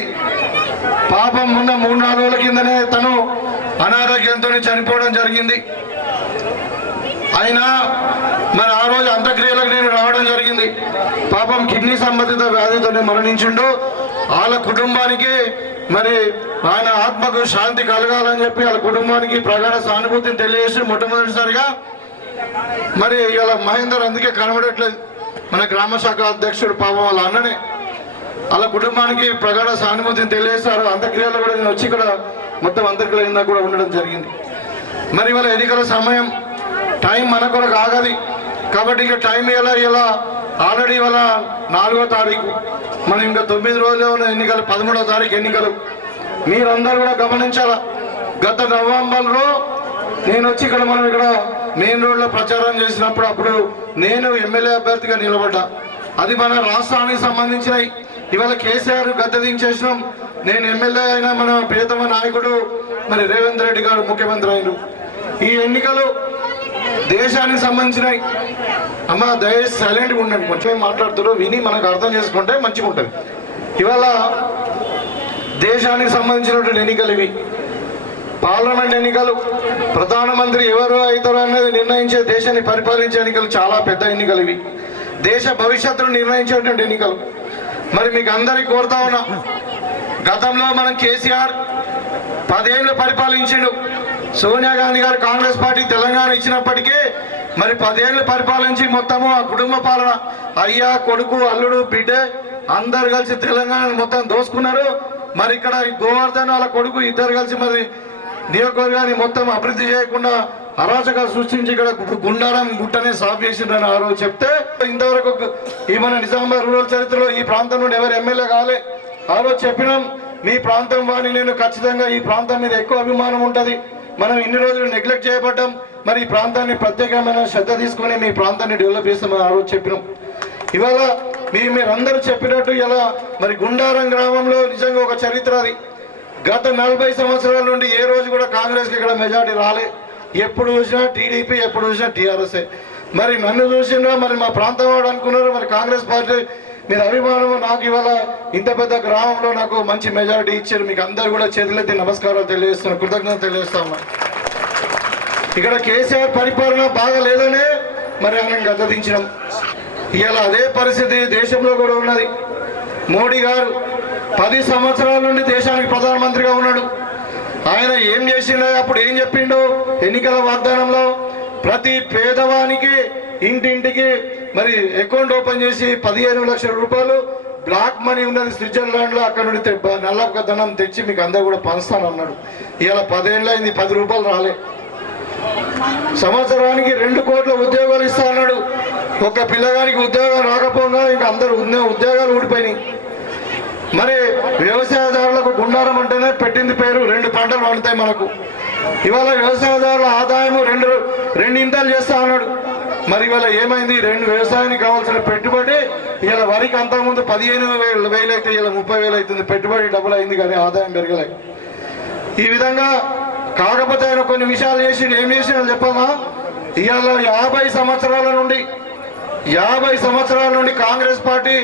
పాపం ఉన్న 3-4 రోజుల కిందనే తను అనారోగ్యంతో చనిపోవడం జరిగింది. అయినా మరి ఆ రోజు అంత్యక్రియలకు నేను రావడం జరిగింది. పాపం కిడ్నీ సంబంధిత వ్యాధితోనే మరణించిండు. వాళ్ళ కుటుంబానికి మరి ఆయన ఆత్మకు శాంతి కలగాలని చెప్పి వాళ్ళ కుటుంబానికి ప్రగాఢ సానుభూతిని తెలియజేసి మొట్టమొదటిసారిగా మరి ఇలా మహేందర్ అందుకే కనబడట్లేదు, మన గ్రామ శాఖ అధ్యక్షుడు పాపం వాళ్ళ అన్ననే. వాళ్ళ కుటుంబానికి ప్రగాఢ సానుభూతిని తెలియజేస్తారు. అంత్యక్రియలు కూడా నేను వచ్చి ఇక్కడ మొత్తం అంత్యక్రియలు కూడా ఉండడం జరిగింది. మరి ఇవాళ ఎన్నికల సమయం, టైం మన కొరకు ఆగది కాబట్టి ఇక టైం ఇలా ఆల్రెడీ ఇవాళ 4వ తారీఖు, మనం ఇంకా 9 రోజుల్లో ఉన్న ఎన్నికలు, 13వ తారీఖు ఎన్నికలు. మీరందరూ కూడా గమనించాలా. గత నవంబర్లో నేను వచ్చి ఇక్కడ మనం ఇక్కడ మెయిన్ రోడ్లో ప్రచారం చేసినప్పుడు అప్పుడు నేను ఎమ్మెల్యే అభ్యర్థిగా నిలబడ్డా. అది మన రాష్ట్రానికి సంబంధించినవి. ఇవాళ కేసీఆర్ గద్దె దించేసినాం. నేను ఎమ్మెల్యే అయినా మన ప్రియతమ నాయకుడు మరి రేవంత్ రెడ్డి గారు ముఖ్యమంత్రి అయిన. ఈ ఎన్నికలు దేశానికి సంబంధించినవి. అమ్మ దయచేసి సైలెంట్గా ఉండండి, కొంచెం మాట్లాడుతారు విని మనకు అర్థం చేసుకుంటే మంచిగా ఉంటుంది. ఇవాళ దేశానికి సంబంధించినటువంటి ఎన్నికలు ఇవి. పార్లమెంట్ ఎన్నికలు, ప్రధానమంత్రి ఎవరు అవుతారో అనేది నిర్ణయించే, దేశాన్ని పరిపాలించే ఎన్నికలు, చాలా పెద్ద ఎన్నికలు ఇవి. దేశ భవిష్యత్తును నిర్ణయించేటువంటి ఎన్నికలు. మరి మీకు అందరికీ కోరుతా ఉన్నా, గతంలో మనం కేసీఆర్ 10 ఏళ్ళు పరిపాలించిండు. సోనియా గాంధీ గారు కాంగ్రెస్ పార్టీ తెలంగాణ ఇచ్చినప్పటికీ మరి 10 ఏళ్ళు పరిపాలించి మొత్తము ఆ కుటుంబ పాలన, అయ్యా కొడుకు అల్లుడు బిడ్డ అందరు కలిసి తెలంగాణను మొత్తం దోసుకున్నారు. మరి ఇక్కడ గోవర్ధన్ వాళ్ళ కొడుకు ఇద్దరు కలిసి మరి నియోజకవర్గాన్ని మొత్తం అభివృద్ధి చేయకుండా అరాచకాలు సృష్టించి ఇక్కడ గుండారం గుట్టనే సాఫ్ చేసిండ్రని ఆ రోజు చెప్తే, ఇంతవరకు ఈ మన నిజామాబాద్ రూరల్ చరిత్రలో ఈ ప్రాంతం నుండి ఎవరు ఎమ్మెల్యే కాలే. ఆ రోజు చెప్పినాం, మీ ప్రాంతం వాడిని నేను ఖచ్చితంగా ఈ ప్రాంతం మీద ఎక్కువ అభిమానం ఉంటుంది. మనం ఇన్ని రోజులు నెగ్లెక్ట్ చేయబడ్డాం. మరి ఈ ప్రాంతాన్ని ప్రత్యేకమైన శ్రద్ధ తీసుకొని మీ ప్రాంతాన్ని డెవలప్ చేస్తామని ఆ రోజు చెప్పినాం. ఇవాళ మీరందరూ చెప్పినట్టు ఇలా మరి గుండారం గ్రామంలో నిజంగా ఒక చరిత్ర అది. గత 40 సంవత్సరాల నుండి ఏ రోజు కూడా కాంగ్రెస్కి ఇక్కడ మెజార్టీ రాలే. ఎప్పుడు చూసినా టీడీపీ, ఎప్పుడు చూసినా టీఆర్ఎస్ఏ. మరి నన్ను చూసినా మరి మా ప్రాంతం వాడు అనుకున్నారు, మరి కాంగ్రెస్ పార్టీ మీద అభిమానం. నాకు ఇవాళ ఇంత పెద్ద గ్రామంలో నాకు మంచి మెజారిటీ ఇచ్చారు. మీకు అందరు కూడా చేతులెత్తి నమస్కారాలు తెలియజేస్తున్నారు, కృతజ్ఞత తెలియజేస్తా ఉన్నా. ఇక్కడ కేసీఆర్ పరిపాలన బాగా లేదనే మరి ఆయన గద్దెదించడం. ఇవాళ అదే పరిస్థితి దేశంలో కూడా ఉన్నది. మోడీ గారు 10 సంవత్సరాల నుండి దేశానికి ప్రధానమంత్రిగా ఉన్నాడు. ఆయన ఏం చేసిండో, అప్పుడు ఏం చెప్పిండో ఎన్నికల వాగ్దానంలో, ప్రతి పేదవానికి ఇంటింటికి మరి అకౌంట్ ఓపెన్ చేసి 15 లక్షల రూపాయలు బ్లాక్ మనీ ఉన్నది స్విట్జర్లాండ్లో, అక్కడ నుండి నల్ల ధనం తెచ్చి మీకు అందరు కూడా పంచుతాను అన్నాడు. ఇవాళ 10 ఏళ్ళు అయింది, 10 రూపాయలు రాలే. సంవత్సరానికి 2 కోట్ల ఉద్యోగాలు ఇస్తా అన్నాడు. ఒక పిల్లగానికి ఉద్యోగం రాకపోగా ఇంకా అందరు ఉద్యోగాలు ఊడిపోయినాయి. మరి వ్యవసాయదారులకు గుండారం అంటేనే పెట్టింది పేరు. 2 పంటలు పండుతాయి మనకు. ఇవాళ వ్యవసాయదారుల ఆదాయము రెండింతలు చేస్తా అన్నాడు. మరి ఇవాళ ఏమైంది? వ్యవసాయానికి కావాల్సిన పెట్టుబడి ఇవాళ వరికి అంతకుముందు 15,000 అయితే ఇలా 30,000 అవుతుంది. పెట్టుబడి డబ్బులు అయింది కానీ ఆదాయం పెరగలే. ఈ విధంగా కాకపోతే ఆయన కొన్ని విషయాలు చేసి ఏం చేసినా చెప్పాలా. ఇవాళ 50 సంవత్సరాల నుండి కాంగ్రెస్ పార్టీ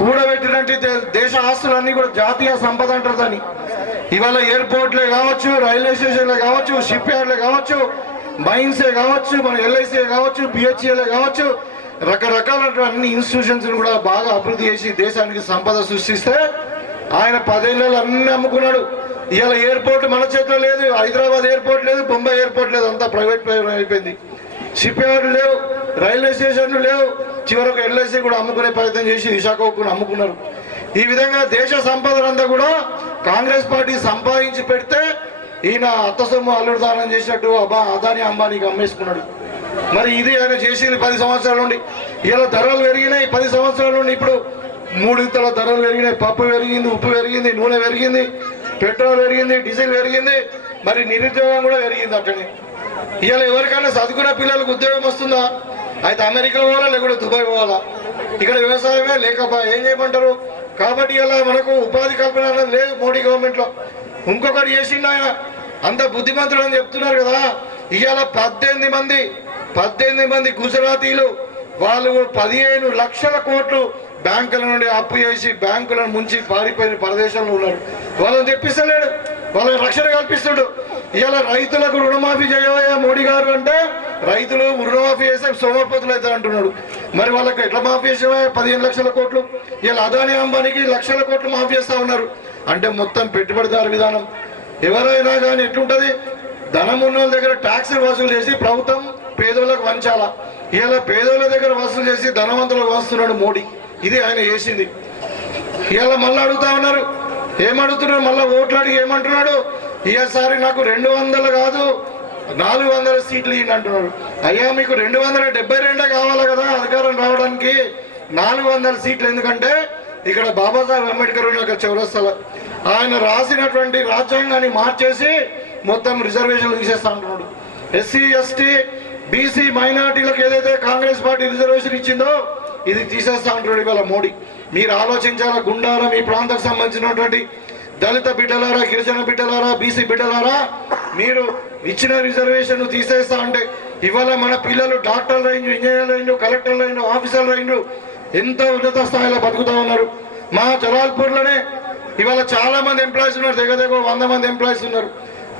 కూడబెట్టినట్టు దేశ ఆస్తులన్నీ కూడా జాతీయ సంపద అంటారు దాన్ని. ఇవాళ ఎయిర్పోర్ట్లే కావచ్చు, రైల్వే స్టేషన్లే కావచ్చు, షిప్ యార్డ్లే కావచ్చు, మైన్సే కావచ్చు, మన ఎల్ఐసీ కావచ్చు, బిహెచ్ఏలే కావచ్చు, రకరకాల అన్ని ఇన్స్టిట్యూషన్స్ కూడా బాగా అభివృద్ధి చేసి దేశానికి సంపద సృష్టిస్తే ఆయన 10 ఏళ్ళు అన్ని అమ్ముకున్నాడు. ఇవాళ ఎయిర్పోర్ట్ మన చేతిలో లేదు. హైదరాబాద్ ఎయిర్పోర్ట్ లేదు, బొంబాయి ఎయిర్పోర్ట్ లేదు, అంతా ప్రైవేట్ అయిపోయింది. షిప్ యార్డ్లు లేవు, రైల్వే స్టేషన్లు లేవు. చివరకు ఎల్ఐసి కూడా అమ్ముకునే ప్రయత్నం చేసి విశాఖకు అమ్ముకున్నారు. ఈ విధంగా దేశ సంపదలంతా కూడా కాంగ్రెస్ పార్టీ సంపాదించి పెడితే ఈయన అత్త సొమ్ము అల్లుడు దానం చేసినట్టు అదాని అంబానీకి అమ్మేసుకున్నాడు. మరి ఇది ఆయన చేసింది 10 సంవత్సరాల నుండి. ఇలా ధరలు పెరిగినాయి 10 సంవత్సరాల నుండి. ఇప్పుడు 3 ఇంతల ధరలు పెరిగినాయి. పప్పు పెరిగింది, ఉప్పు పెరిగింది, నూనె పెరిగింది, పెట్రోల్ పెరిగింది, డీజిల్ పెరిగింది, మరి నిరుద్యోగం కూడా పెరిగింది. అట్లనే ఇవాళ ఎవరికైనా చదువుకున్న పిల్లలకు ఉద్యోగం వస్తుందా? అయితే అమెరికా పోవాలా, లేకుంటే దుబాయ్ పోవాలా? ఇక్కడ వ్యవసాయమే లేకపోయా ఏం చేయమంటారు? కాబట్టి ఇలా మనకు ఉపాధి కల్పన అనేది లేదు మోడీ గవర్నమెంట్లో. ఇంకొకటి చేసిండు ఆయన, అంత బుద్ధిమంతుడు అని చెప్తున్నారు కదా. ఇవాళ 18 మంది గుజరాతీలు వాళ్ళు 15 లక్షల కోట్లు బ్యాంకుల నుండి అప్పు చేసి బ్యాంకులను ముంచి పారిపోయిన ప్రదేశంలో ఉన్నారు. వాళ్ళని తెప్పిస్తలేడు, వాళ్ళని రక్షణ కల్పిస్తుడు. ఇవాళ రైతులకు రుణమాఫీ చేయవయ్యా మోడీ గారు అంటే రైతులు రుణమాఫీ చేస్తే సోమరిపోతులు అవుతారు అంటున్నాడు. మరి వాళ్ళకి ఎట్లా మాఫీ చేసేవా 15 లక్షల కోట్లు? ఇలా అదాని అంబానీకి లక్షల కోట్లు మాఫీ చేస్తా ఉన్నారు. అంటే మొత్తం పెట్టుబడిదారు విధానం. ఎవరైనా కానీ ఎట్లుంటది, ధనం ఉన్న వాళ్ళ దగ్గర ట్యాక్స్ వసూలు చేసి ప్రభుత్వం పేదోళ్ళకు వంచాలా. ఇలా పేదోళ్ళ దగ్గర వసూలు చేసి ధనవంతులకు వస్తున్నాడు మోడీ. ఇది ఆయన చేసింది. ఇలా మళ్ళీ అడుగుతా ఉన్నారు, ఏమడుగుతున్నారు మళ్ళీ ఓట్లాడి ఏమంటున్నాడు, ఈసారి నాకు 200 కాదు 400 సీట్లు ఇవ్వండి అంటున్నాడు. అయ్యా మీకు 272 కావాలి కదా అధికారం రావడానికి, 400 సీట్లు ఎందుకంటే ఇక్కడ బాబాసాహెబ్ అంబేద్కర్ చౌరస్తాలో ఆయన రాసినటువంటి రాజ్యాంగాన్ని మార్చేసి మొత్తం రిజర్వేషన్లు తీసేస్తా అంటున్నాడు. ఎస్సీ ఎస్టీ బీసీ మైనార్టీలకు ఏదైతే కాంగ్రెస్ పార్టీ రిజర్వేషన్ ఇచ్చిందో ఇది తీసేస్తా అంటున్నాడు ఇవాళ మోడీ. మీరు ఆలోచించాలా, గుండారం ఈ ప్రాంతానికి సంబంధించినటువంటి దళిత బిడ్డలారా, గిరిజన బిడ్డలారా, బీసీ బిడ్డలారా, మీరు ఇచ్చిన రిజర్వేషన్ తీసేస్తా అంటే ఇవాళ మన పిల్లలు డాక్టర్లు అయిండు, ఇంజనీర్లు అయిండు, కలెక్టర్లు అయిండు, ఆఫీసర్లు అయిండు, ఎంతో ఉన్నత స్థాయిలో బతుకుతా ఉన్నారు. మా జలాల్పూర్లోనే ఇవాళ చాలా మంది ఎంప్లాయీస్ ఉన్నారు, దగ్గర 100 మంది ఎంప్లాయీస్ ఉన్నారు.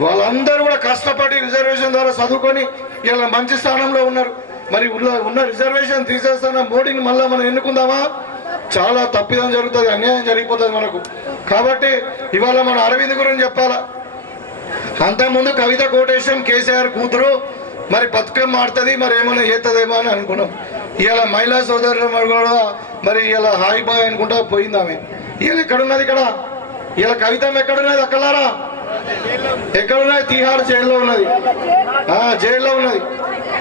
వాళ్ళందరూ కూడా కష్టపడి రిజర్వేషన్ ద్వారా చదువుకొని ఇలా మంచి స్థానంలో ఉన్నారు. మరి ఉన్న రిజర్వేషన్ తీసేస్తున్న మోడీని మళ్ళీ మనం ఎన్నుకుందామా? చాలా తప్పిదం జరుగుతుంది, అన్యాయం జరిగిపోతుంది మనకు. కాబట్టి ఇవాళ మన అరవింద్ గురించి చెప్పాలా. అంతకుముందు కవిత కోటేశం కేసీఆర్ కూతురు మరి బతుకమ్మ ఆడుతుంది, మరి ఏమైనా చేస్తుందేమో అని అనుకున్నాం. ఇవాళ మహిళా సోదరులు కూడా మరి ఇలా హాయ్ బాయ్ అనుకుంటా పోయింది ఆమె. ఇవాళ ఎక్కడున్నది? ఇక్కడ ఇలా కవితం ఎక్కడున్నది? అక్కలారా ఎక్కడున్నది? తీహార్ జైల్లో ఉన్నది, జైల్లో ఉన్నది.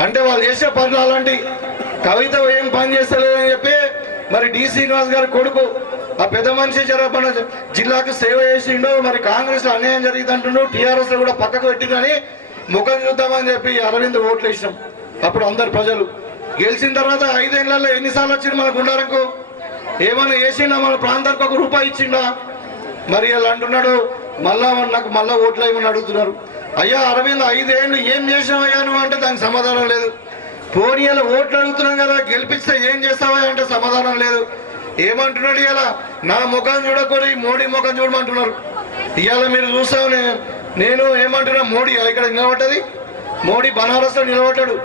అంటే వాళ్ళు చేసే పనులు అలాంటి. కవిత ఏం పని చేస్తలేదని చెప్పి మరి డి శ్రీనివాస్ గారి కొడుకు ఆ పెద్ద మనిషి మన జిల్లాకు సేవ చేసిండు, మరి కాంగ్రెస్ లో అన్యాయం జరిగింది అంటుండు, టీఆర్ఎస్ లో కూడా పక్కకు పెట్టిందని ముఖం చూద్దామని చెప్పి అరవింద్ ఓట్లు వేసినాం. అప్పుడు అందరు ప్రజలు గెలిచిన తర్వాత 5 ఏళ్లలో ఎన్నిసార్లు వచ్చిండు మన గుండారంకు? ఏమన్నా చేసిండా? మన ప్రాంతానికి 1 రూపాయి ఇచ్చిండా? మరి అలా అంటున్నాడు, నాకు మళ్ళా ఓట్లు వేయమని అడుగుతున్నారు. అయ్యా అరవింద్ 5 ఏళ్ళు ఏం చేసావయ్యా నువ్వు అంటే దానికి సమాధానం లేదు. పోనీ ఇలా ఓట్లు అడుగుతున్నాం కదా, గెలిపిస్తే ఏం చేస్తావా అంటే సమాధానం లేదు. ఏమంటున్నాడు ఇవాళ? నా ముఖం చూడకూడదు, మోడీ ముఖం చూడమంటున్నారు. ఇవాళ మీరు చూస్తావు, నేను ఏమంటున్నా, మోడీ ఇక్కడ నిలబడ్డది, మోడీ బనారస్లో నిలబడ్డాడు.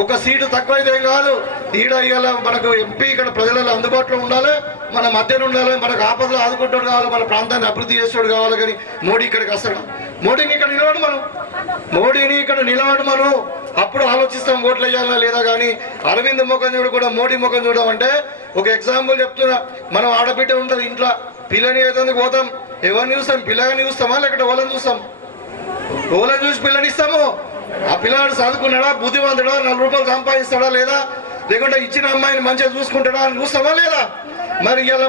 1 సీటు తక్కువైతే ఏం కాదు. ఇవాళ మనకు ఎంపీ ఇక్కడ ప్రజలలో అందుబాటులో ఉండాలి, మన మధ్యన ఉండాలి, మనకు ఆపదలో ఆదుకుంటాడు కావాలి, మన ప్రాంతాన్ని అభివృద్ధి చేసేవాడు కావాలి. కానీ మోడీ ఇక్కడికి వస్తాడు. మోడీని ఇక్కడ నిలబడు మనం, అప్పుడు ఆలోచిస్తాం ఓట్లు వేయాలా లేదా. కానీ అరవింద్ ముఖం చూడు కూడా మోడీ ముఖం చూడమంటే ఒక ఎగ్జాంపుల్ చెప్తున్నా. మనం ఆడబిడ్డ ఉంటుంది ఇంట్లో, పిల్లని ఏదైనా పోతాం, ఎవరిని చూస్తాం? పిల్లగాని చూస్తామా లేకపోతే ఓలని చూస్తాం? ఓలని చూసి పిల్లని ఇస్తాము. ఆ పిల్లగాడు చదువుకున్నాడా, బుద్ధిమంతుడా, 4 రూపాయలు సంపాదిస్తాడా లేదా, లేకుంటే ఇచ్చిన అమ్మాయిని మంచిగా చూసుకుంటాడా అని చూస్తామా లేదా? మరి ఇలా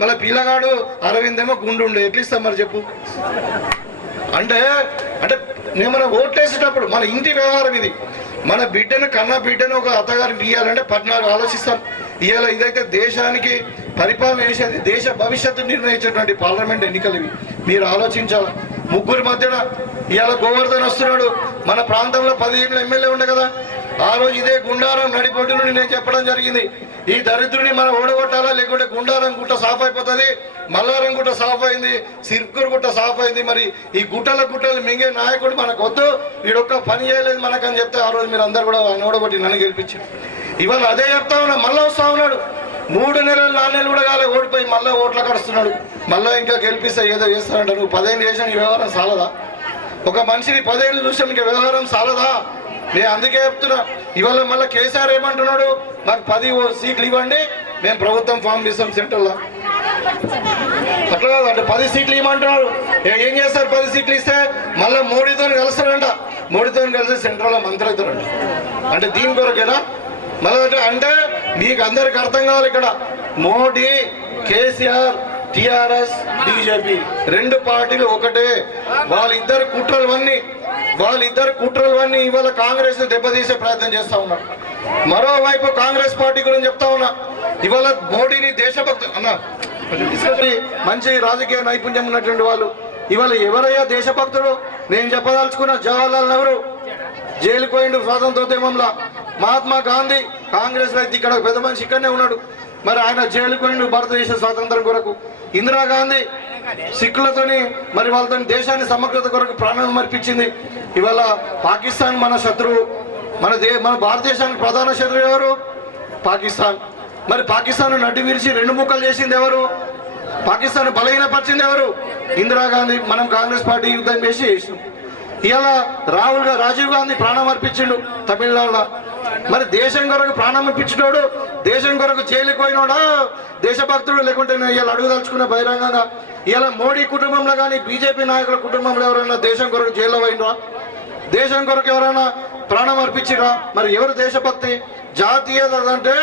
మళ్ళీ పిల్లగాడు అరవింద్ ఏమో గుండు ఉండే ఎట్లా ఇస్తాం మరి చెప్పు? అంటే మనం ఓట్లేసేటప్పుడు మన ఇంటి వ్యవహారం ఇది. మన బిడ్డను బిడ్డను ఒక అత్తగారికి ఇవ్వాలంటే 14 ఆలోచిస్తాం. ఇవాళ ఇదైతే దేశానికి పరిపాలన చేసేది, దేశ భవిష్యత్తు నిర్ణయించేటువంటి పార్లమెంట్ ఎన్నికలు ఇవి. మీరు ఆలోచించాలి. 3 మధ్యన ఇవాళ గోవర్ధన్ వస్తున్నాడు. మన ప్రాంతంలో 15 ఎమ్మెల్యే ఉండే కదా, ఆ రోజు ఇదే గుండారం నడిపొడ్డు నుండి నేను చెప్పడం జరిగింది, ఈ దరిద్రుని మనం ఓడగొట్టాలా లేకుంటే గుండారం గుట్ట సాఫ్ అయిపోతుంది, మల్లారం గుట్ట సాఫ్ అయింది, సిర్కూర్ గుట్ట సాఫ్ అయింది, మరి ఈ గుట్టలు మింగే నాయకుడు మనకు వద్దు, వీడొక్క పని చేయలేదు మనకని చెప్తే ఆ రోజు మీరు అందరు కూడా ఆయన ఓడగొట్టి నన్ను గెలిపించారు. ఇవాళ అదే చెప్తా ఉన్నా, మళ్ళీ వస్తా ఉన్నాడు. 3 నెలలు 4 నెలలు కూడా కాలే ఓడిపోయి మళ్ళీ ఓట్ల కడుస్తున్నాడు. మళ్ళీ ఇంకా గెలిపిస్తే ఏదో చేస్తానంట. నువ్వు 10 ఏళ్ళు చేసిన ఈ వ్యవహారం సాలదా? ఒక మనిషిని 10 ఏళ్ళు చూసాం, ఇంకా వ్యవహారం సాలదా? నేను అందుకే చెప్తున్నా. ఇవాళ మళ్ళీ కేసీఆర్ ఏమంటున్నాడు, నాకు 10 సీట్లు ఇవ్వండి, మేము ప్రభుత్వం ఫామ్ ఇస్తాం సెంట్రల్లో. అట్లా కాదు, అంటే 10 సీట్లు ఇవ్వమంటున్నారు. ఏం చేస్తారు 10 సీట్లు ఇస్తే? మళ్ళీ మోడీతో కలుస్తారంట, మోడీతో కలిసి సెంట్రల్లో మంత్రి అవుతారంట. అంటే దీని కొరకేనా? మళ్ళీ అంటే మీకు అందరికి అర్థం కావాలి, ఇక్కడ మోడీ, కేసీఆర్, టిఆర్ఎస్, బీజేపీ 2 పార్టీలు ఒకటే. వాళ్ళిద్దరు కుట్రలవన్నీ ఇవాళ కాంగ్రెస్ ని దెబ్బతీసే ప్రయత్నం చేస్తా ఉన్నారు. మరోవైపు కాంగ్రెస్ పార్టీ గురించి చెప్తా ఉన్నా, ఇవాళ మోడీని దేశభక్తు మంచి రాజకీయ నైపుణ్యం ఉన్నటువంటి వాళ్ళు. ఇవాళ ఎవరయ్యా దేశభక్తుడు? నేను చెప్పదలుచుకున్న జవహర్లాల్ నెహ్రూ జైలుకు పోయిండు స్వాతంత్రోద్యమంలో. మహాత్మా గాంధీ కాంగ్రెస్ వ్యక్తి, ఇక్కడ పెద్ద మనిషి ఇక్కడనే ఉన్నాడు, మరి ఆయన జైలుకు పోయిండు భారతదేశ స్వాతంత్రం కొరకు. ఇందిరాగాంధీ సిక్కులతోని మరి వాళ్ళతో దేశాన్ని సమగ్రత కొరకు ప్రాణం అర్పించింది. ఇవాళ పాకిస్తాన్ మన శత్రువు. మన భారతదేశానికి ప్రధాన శత్రువు ఎవరు? పాకిస్తాన్. మరి పాకిస్తాన్ నడ్డి విరిచి రెండు ముక్కలు చేసింది ఎవరు? పాకిస్తాన్ బలహీనపరిచింది ఎవరు? ఇందిరాగాంధీ. మనం కాంగ్రెస్ పార్టీ యుద్ధం చేసినాం. ఇవాళ రాజీవ్ గాంధీ ప్రాణం అర్పించిండు తమిళనాడులో. మరి దేశం కొరకు ప్రాణం అర్పించినోడు, దేశం కొరకు జైలుకు పోయినోడా దేశభక్తుడు? లేకుంటే ఇవాళ అడుగుదలుచుకున్న బహిరంగంగా ఇవాళ మోడీ కుటుంబంలో కానీ బీజేపీ నాయకుల కుటుంబంలో ఎవరైనా దేశం కొరకు జైల్లో పోయినరా? దేశం కొరకు ఎవరైనా ప్రాణం అర్పించిరా? మరి ఎవరు దేశభక్తి? జాతీయత అంటే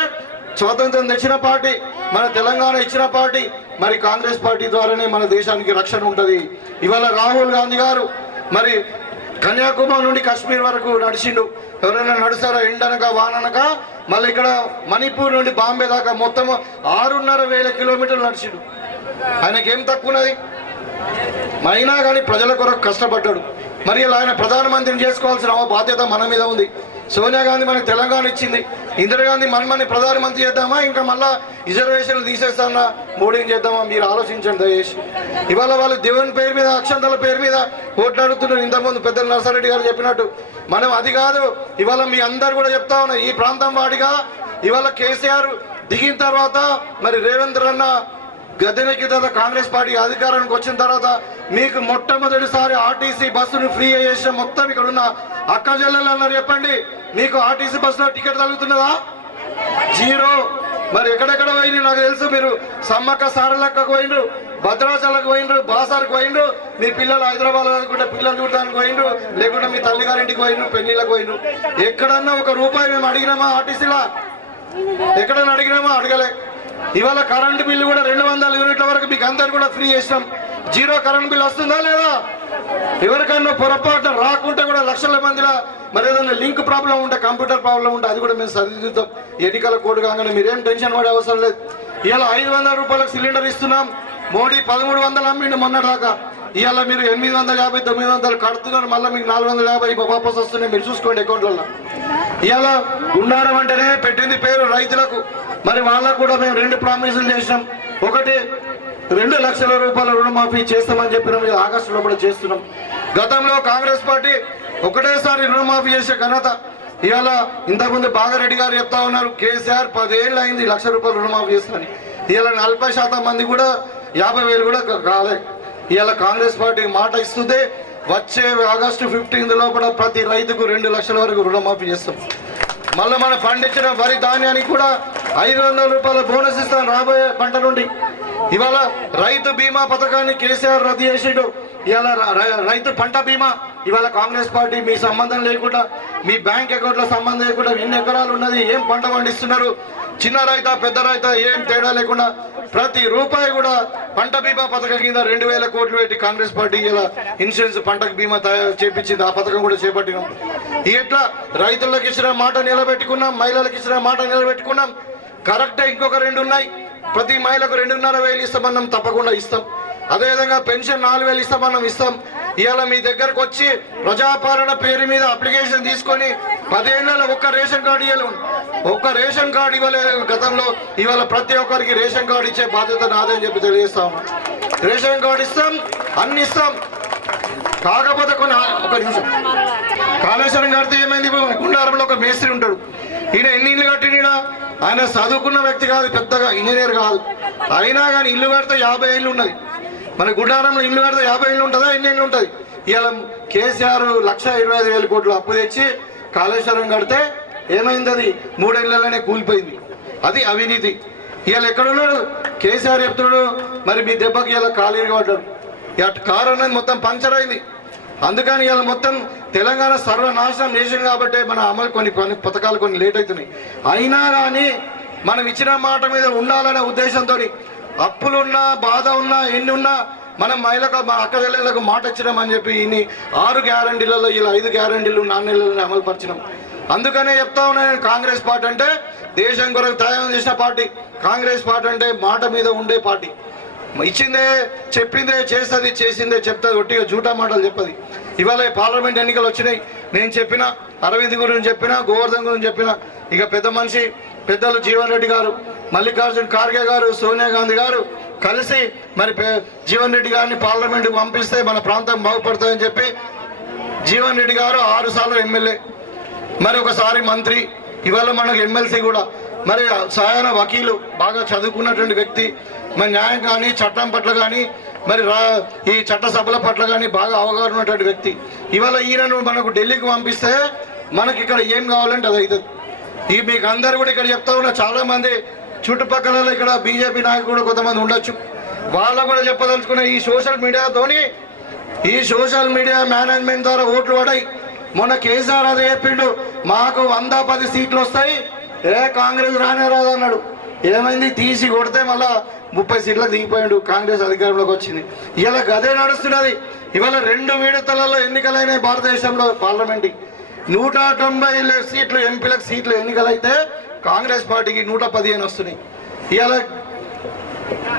స్వాతంత్రం తెచ్చిన పార్టీ, మన తెలంగాణ ఇచ్చిన పార్టీ, మరి కాంగ్రెస్ పార్టీ ద్వారానే మన దేశానికి రక్షణ ఉంటుంది. ఇవాళ రాహుల్ గాంధీ గారు మరి కన్యాకుమారి నుండి కాశ్మీర్ వరకు నడిచిండు. ఎవరైనా నడుస్తారా? ఎండనక వాననక. మళ్ళీ ఇక్కడ మణిపూర్ నుండి బాంబే దాకా మొత్తం 6,500 కిలోమీటర్లు నడిచిండు. ఆయనకేం తక్కువ ఉన్నది? అయినా కానీ ప్రజల కొరకు కష్టపడ్డాడు. మరి ఇలా ఆయన ప్రధానమంత్రిని చేసుకోవాల్సిన బాధ్యత మన మీద ఉంది. సోనియా గాంధీ మనకు తెలంగాణ ఇచ్చింది. ఇందిరాగాంధీ మనమని ప్రధానమంత్రి చేద్దామా, ఇంకా మళ్ళా రిజర్వేషన్లు తీసేస్తామన్నా, మోడీని చేద్దామా? మీరు ఆలోచించండి దయచేసి. ఇవాళ వాళ్ళు దేవుని పేరు మీద, అక్షంతల పేరు మీద ఓట్లాడుతున్నారు. ఇంతకుముందు పెద్దలు నర్సారెడ్డి గారు చెప్పినట్టు మనం అది కాదు. ఇవాళ మీ అందరు కూడా చెప్తా ఉన్నారు, ఈ ప్రాంతం వాడిగా ఇవాళ కేసీఆర్ దిగిన తర్వాత మరి రేవంత్ అన్న గద్దెనెక్కిన తర్వాత కాంగ్రెస్ పార్టీ అధికారానికి వచ్చిన తర్వాత మీకు మొట్టమొదటిసారి ఆర్టీసీ బస్సును ఫ్రీ చేసిన మొత్తం ఇక్కడ ఉన్న అక్క చెల్లెలు అన్నారు. చెప్పండి, మీకు ఆర్టీసీ బస్సులో టికెట్ తగ్గుతున్నదా? జీరో. మరి ఎక్కడెక్కడ పోయింది నాకు తెలుసు. మీరు సమ్మక్క సారలక్కకు పోయిండ్రు, భద్రాచలకు పోయిండ్రు, బాసార్కు పోయిండ్రు. మీ పిల్లలు హైదరాబాద్ అనుకుంటే పిల్లలు చూడడానికి పోయిండ్రు, లేకుంటే మీ తల్లిగారింటికి పోయిండ్రు, పెళ్లిళ్ళకు పోయిండ్రు. ఎక్కడన్నా ఒక రూపాయి మేము అడిగినామా? ఆర్టీసీలా ఎక్కడన్నా అడిగినామా? అడగలే. ఇవాళ కరెంటు బిల్లు కూడా 200 యూనిట్ల వరకు మీకు అందరు కూడా ఫ్రీ చేసినాం. జీరో కరెంట్ బిల్ వస్తుందా లేదా? ఎవరికన్నా పొరపాటు రాకుంటే కూడా లక్షల మందిలో మరి ఏదైనా లింక్ ప్రాబ్లం ఉంటే, కంప్యూటర్ ప్రాబ్లం ఉంటే అది కూడా మేము సరిదిద్దాం. ఎన్నికల కోడ్ కాగానే మీరేం టెన్షన్ పడే అవసరం లేదు. ఇవాళ 500 రూపాయలకు సిలిండర్ ఇస్తున్నాం. మోడీ 1300 అమ్మిండు మొన్నటిదాకా. ఇవాళ మీరు 850, 900 కడుతున్నారు. మళ్ళీ మీకు 450 వాపస్ వస్తున్నాయి. మీరు చూసుకోండి అకౌంట్లలో. ఇవాళ గుండారం అంటేనే పెట్టింది పేరు రైతులకు. మరి వాళ్ళకు కూడా మేము 2 ప్రామిసులు చేసినాం. ఒకటి 2 లక్షల రూపాయల రుణమాఫీ చేస్తామని చెప్పినాం. ఆగస్టులో కూడా చేస్తున్నాం. గతంలో కాంగ్రెస్ పార్టీ ఒకటేసారి రుణమాఫీ చేసే ఘనత. ఇవాళ ఇంతకుముందు బాగారెడ్డి గారు చెప్తా ఉన్నారు, కేసీఆర్ 10 ఏళ్ళు అయింది 1 లక్ష రూపాయలు రుణమాఫీ చేస్తామని. ఇవాళ 40% మంది కూడా 50,000 కూడా కాలే. ఇవాళ కాంగ్రెస్ పార్టీ మాట ఇస్తుంది, వచ్చే ఆగస్టు 15 లోపల ప్రతి రైతుకు 2 లక్షల వరకు రుణమాఫీ చేస్తాం. మళ్ళీ మనం పండించిన వరి ధాన్యానికి కూడా 500 రూపాయల బోనస్ ఇస్తాం రాబోయే పంట నుండి. ఇవాళ రైతు బీమా పథకాన్ని కేసీఆర్ రద్దు చేసిండు. ఇవాళ రైతు పంట బీమా ఇవాళ కాంగ్రెస్ పార్టీ మీ సంబంధం లేకుండా, మీ బ్యాంక్ అకౌంట్ల సంబంధం లేకుండా ఎన్ని ఎకరాలు ఉన్నది, ఏం పంట పండిస్తున్నారు, చిన్న రైతా పెద్ద రైతా ఏం తేడా లేకుండా ప్రతి రూపాయి కూడా పంట బీమా పథకం కింద 2,000 కోట్లు పెట్టి కాంగ్రెస్ పార్టీ ఇలా ఇన్సూరెన్స్ పంటకు బీమా చేపించింది. ఆ పథకం కూడా చేపట్టినాం. ఇట్లా రైతులకు ఇచ్చిన మాట నిలబెట్టుకున్నాం, మహిళలకు ఇచ్చిన మాట నిలబెట్టుకున్నాం. కరెక్టే. ఇంకొక 2 ఉన్నాయి. ప్రతి మహిళకు 2,500 ఇస్తామన్నాం, తప్పకుండా ఇస్తాం. అదేవిధంగా పెన్షన్ 4,000 ఇస్తామన్నాం, ఇస్తాం. ఇవాళ మీ దగ్గరకు వచ్చి ప్రజాపాలన పేరు మీద అప్లికేషన్ తీసుకొని 10 ఏళ్ళలో ఒక్క రేషన్ కార్డు ఇవ్వలేదు, ఒక్క రేషన్ కార్డు ఇవ్వలేదు గతంలో. ఇవాళ ప్రతి ఒక్కరికి రేషన్ కార్డు ఇచ్చే బాధ్యత నాదని చెప్పి తెలియజేస్తాం. రేషన్ కార్డు ఇస్తాం, అన్ని ఇస్తాం. కాకపోతే ఒక నిమిషం, కాళేశ్వరం కడితే ఏమైంది? గుండారంలో ఒక మేస్త్రి ఉంటాడు. ఈయన ఎన్ని ఇల్లు కట్టినా ఆయన చదువుకున్న వ్యక్తి కాదు, పెద్దగా ఇంజనీర్ కాదు. అయినా కానీ ఇల్లు కడితే 50 ఏళ్ళు ఉన్నది. మన గుండారంలో ఇల్లు కడితే 50 ఏళ్ళు ఉంటుందా, ఎన్ని ఏళ్ళు ఉంటుంది? ఇవాళ కేసీఆర్ 1,25,000 కోట్లు అప్పు తెచ్చి కాళేశ్వరం కడితే ఏమైంది? అది 3 ఏళ్లలోనే కూలిపోయింది. అది అవినీతి. ఇవాళ ఎక్కడున్నాడు కేసీఆర్? చెప్తున్నాడు మరి మీ దెబ్బకి ఇలా ఖాళీగా పడ్డాడు. కారు అనేది మొత్తం పంక్చర్ అయింది. అందుకని ఇవాళ మొత్తం తెలంగాణ సర్వనాశనం నేషన్ కాబట్టి మన అమలు కొన్ని పథకాలు కొన్ని లేట్ అవుతున్నాయి. అయినా కానీ మనం ఇచ్చిన మాట మీద ఉండాలనే ఉద్దేశంతో అప్పులున్నా బాధ ఉన్నా ఎన్ని ఉన్నా మనం మహిళలకు మా అక్క చెల్లెలకు మాట ఇచ్చినామని చెప్పి ఇన్ని 6 గ్యారంటీలలో ఇలా 5 గ్యారంటీలు 4 నెలలని అమలు పరిచినాం. అందుకనే చెప్తా ఉన్నాను, కాంగ్రెస్ పార్టీ అంటే దేశం కొరకు త్యాగం చేసిన పార్టీ. కాంగ్రెస్ పార్టీ అంటే మాట మీద ఉండే పార్టీ. ఇచ్చిందే చెప్పిందే చేస్తుంది, చేసిందే చెప్తుంది, ఒట్టిగా జూటా మాటలు చెప్పది. ఇవాళ పార్లమెంట్ ఎన్నికలు వచ్చినాయి, నేను చెప్పిన అరవింద్ గురించి చెప్పిన, గోవర్ధన్ గురించి చెప్పిన, ఇక పెద్ద మనిషి పెద్దలు జీవన్ రెడ్డి గారు, మల్లికార్జున్ ఖార్గే గారు, సోనియా గాంధీ గారు కలిసి మరి జీవన్ రెడ్డి గారిని పార్లమెంట్కి పంపిస్తే మన ప్రాంతం బాగుపడుతుందని చెప్పి జీవన్ రెడ్డి గారు 6 సార్లు ఎమ్మెల్యే, మరి ఒకసారి మంత్రి, ఇవాళ మనకు ఎమ్మెల్సీ కూడా, మరి సాయన వకీలు, బాగా చదువుకున్నటువంటి వ్యక్తి, మరి న్యాయం కానీ చట్టం పట్ల కానీ మరి ఈ చట్టసభల పట్ల కానీ బాగా అవగాహన ఉన్నటువంటి వ్యక్తి. ఇవాళ ఈయనను మనకు ఢిల్లీకి పంపిస్తే మనకి ఇక్కడ ఏం కావాలంటే అది అవుతుంది. ఈ మీకు అందరు కూడా ఇక్కడ చెప్తా ఉన్నా, చాలామంది చుట్టుపక్కల ఇక్కడ బీజేపీ నాయకులు కూడా కొంతమంది ఉండొచ్చు, వాళ్ళు కూడా చెప్పదలుచుకున్న ఈ సోషల్ మీడియా మేనేజ్మెంట్ ద్వారా ఓట్లు పడాయి. మొన్న కేసీఆర్ అదే చెప్పిండు, మాకు 110 సీట్లు వస్తాయి, కాంగ్రెస్ రానే రాదు అన్నాడు. ఏమైంది, తీసి కొడితే మళ్ళా 30 సీట్లకు దిగిపోయాడు, కాంగ్రెస్ అధికారంలోకి వచ్చింది. ఇలా గదే నడుస్తున్నది. ఇవాళ 2 విడతలలో ఎన్నికలైన భారతదేశంలో పార్లమెంట్కి 190 సీట్లు ఎంపీలకు సీట్లు ఎన్నికలైతే కాంగ్రెస్ పార్టీకి 115 వస్తున్నాయి. ఇవాళ